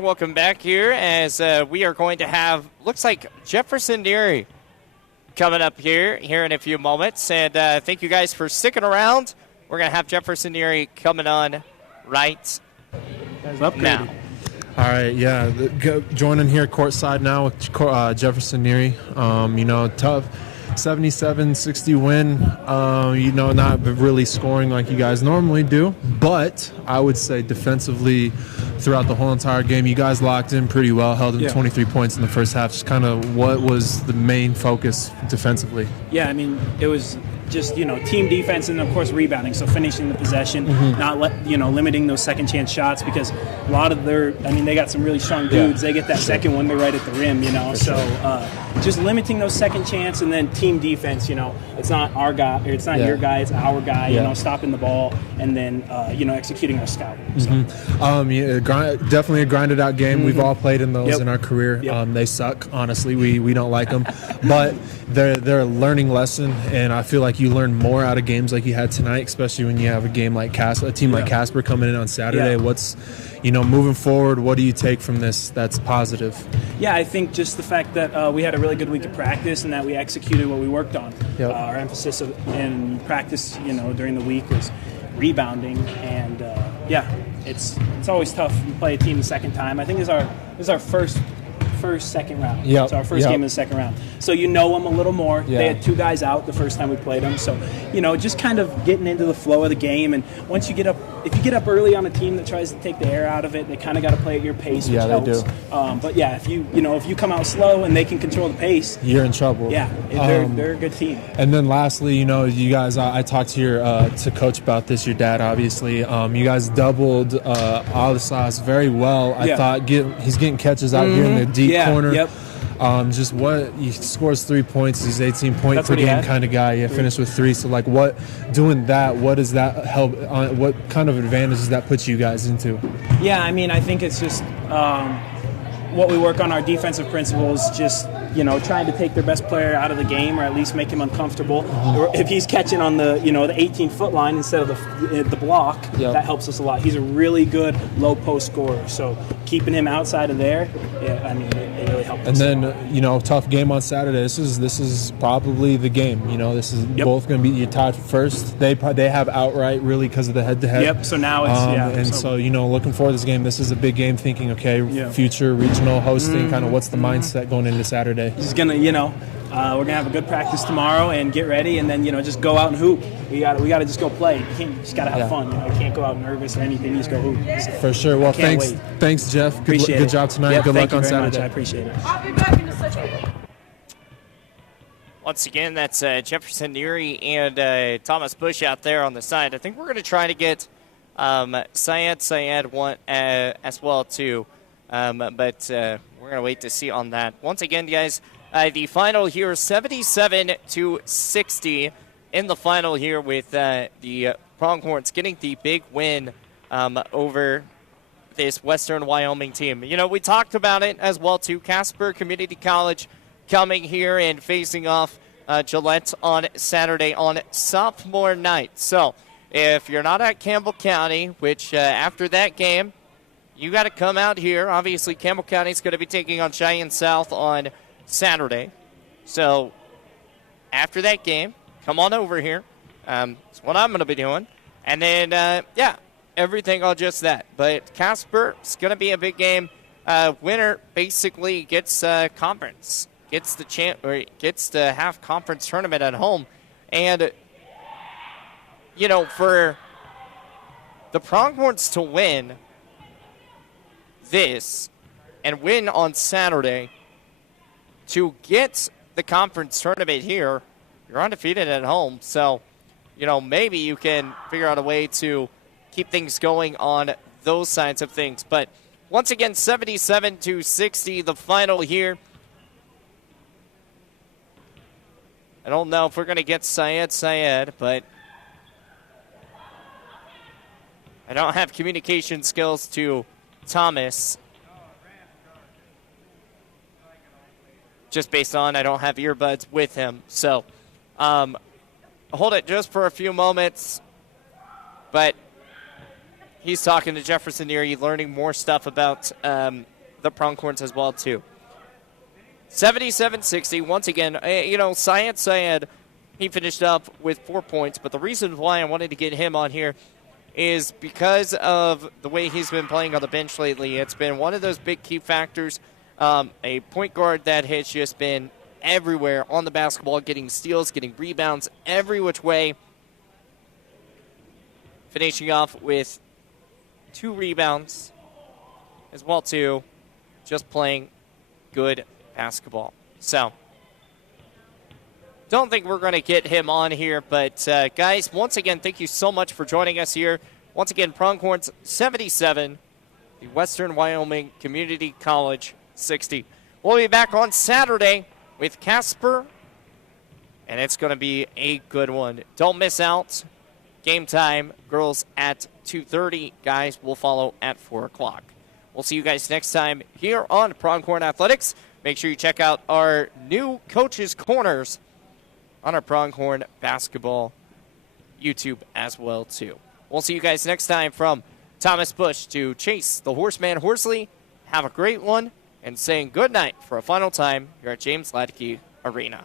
welcome back here as we are going to have, looks like Jefferson Neary coming up here in a few moments. And thank you guys for sticking around. We're going to have Jefferson Neary coming on right now. All right, yeah, joining here courtside now with Jefferson Neary. Tough 77-60 win. Not really scoring like you guys normally do, but I would say defensively throughout the whole entire game, you guys locked in pretty well, held them 23 points in the first half. Just kind of what was the main focus defensively? Yeah, I mean, it was just, team defense and, of course, rebounding. So finishing the possession, not limiting those second chance shots, because a lot of they got some really strong dudes. They get that second one, they're right at the rim, just limiting those second chance, and then team defense, it's not our guy, or it's not your guy, it's our guy, stopping the ball, and then, executing our scout. So. Definitely a grinded out game. We've all played in those in our career. They suck, honestly. We don't like them. But they're a learning lesson, and I feel like you learn more out of games like you had tonight, especially when you have a game like Casper, a team like Casper coming in on Saturday. What's, moving forward, what do you take from this that's positive? Yeah, I think just the fact that we had a really good week of practice and that we executed what we worked on. Our emphasis in practice, during the week was rebounding, and it's always tough to play a team the second time. I think this is our first second round. It's our first game in the second round. So them a little more. They had two guys out the first time we played them. So, just kind of getting into the flow of the game. And once you get up, if you get up early on a team that tries to take the air out of it, they kind of got to play at your pace, which helps. They do. If you come out slow and they can control the pace, you're in trouble. Yeah, they're a good team. And then lastly, you guys, I talked to Coach about this, your dad, obviously. You guys doubled Alisas very well. I thought he's getting catches out here in the deep corner. He scores 3 points. He's 18-point per game kind of guy. Yeah, finished with 3. So, what does that help? What kind of advantage does that put you guys into? Yeah, I mean, I think it's just what we work on, our defensive principles, just trying to take their best player out of the game, or at least make him uncomfortable. Or if he's catching on the the 18-foot line instead of the block, that helps us a lot. He's a really good low post scorer, so keeping him outside of there, it really helps. And then tough game on Saturday. This is probably the game. This is both going to be, you tied for first. They have outright really because of the head-to-head. Yep. So now it's looking forward to this game. This is a big game. Thinking future regional hosting. Kind of what's the mindset going into Saturday? He's gonna, we're gonna have a good practice tomorrow and get ready, and then just go out and hoop. We gotta just go play. You just gotta have fun. You can't go out nervous or anything. You just go hoop. So, for sure. Well, thanks, Jeff. Good job tonight. Yep, good luck on Saturday. Saturday. I appreciate it. I'll be back in a second. Once again, that's Jefferson Neary and Thomas Bush out there on the side. I think we're going to try to get Syed one as well too, but we're going to wait to see on that. Once again, guys, the final here, 77-60 in the final here, with the Pronghorns getting the big win over this Western Wyoming team. We talked about it as well too. Casper Community College coming here and facing off Gillette on Saturday on sophomore night. So if you're not at Campbell County, which after that game, you got to come out here. Obviously, Campbell County is going to be taking on Cheyenne South on Saturday. So after that game, come on over here. That's what I'm going to be doing. And then, everything on just that. But Casper, it's going to be a big game. Winner basically gets conference, gets the half conference tournament at home. And, for the Pronghorns to win this and win on Saturday to get the conference tournament here, you're undefeated at home. So, maybe you can figure out a way to keep things going on those sides of things. But once again, 77-60, the final here. I don't know if we're going to get Syed, but I don't have communication skills to Thomas. Just based on I don't have earbuds with him. So hold it just for a few moments. But he's talking to Jefferson Neary, learning more stuff about the Pronghorns as well, too. 77-60. Once again, Syed Syed, he finished up with 4 points, but the reason why I wanted to get him on here is because of the way he's been playing on the bench lately. It's been one of those big key factors, a point guard that has just been everywhere on the basketball, getting steals, getting rebounds, every which way. Finishing off with 2 rebounds as well, too. Just playing good basketball. So, don't think we're going to get him on here, but guys, once again, thank you so much for joining us here. Once again, Pronghorns 77, the Western Wyoming Community College 60. We'll be back on Saturday with Casper, and it's going to be a good one. Don't miss out. Game time, girls at 2:30. Guys will follow at 4 o'clock. We'll see you guys next time here on Pronghorn Athletics. Make sure you check out our new Coaches Corners on our Pronghorn Basketball YouTube as well, too. We'll see you guys next time. From Thomas Bush to Chase the Horseman Horsley, have a great one, and saying good night for a final time here at James Ladke Arena.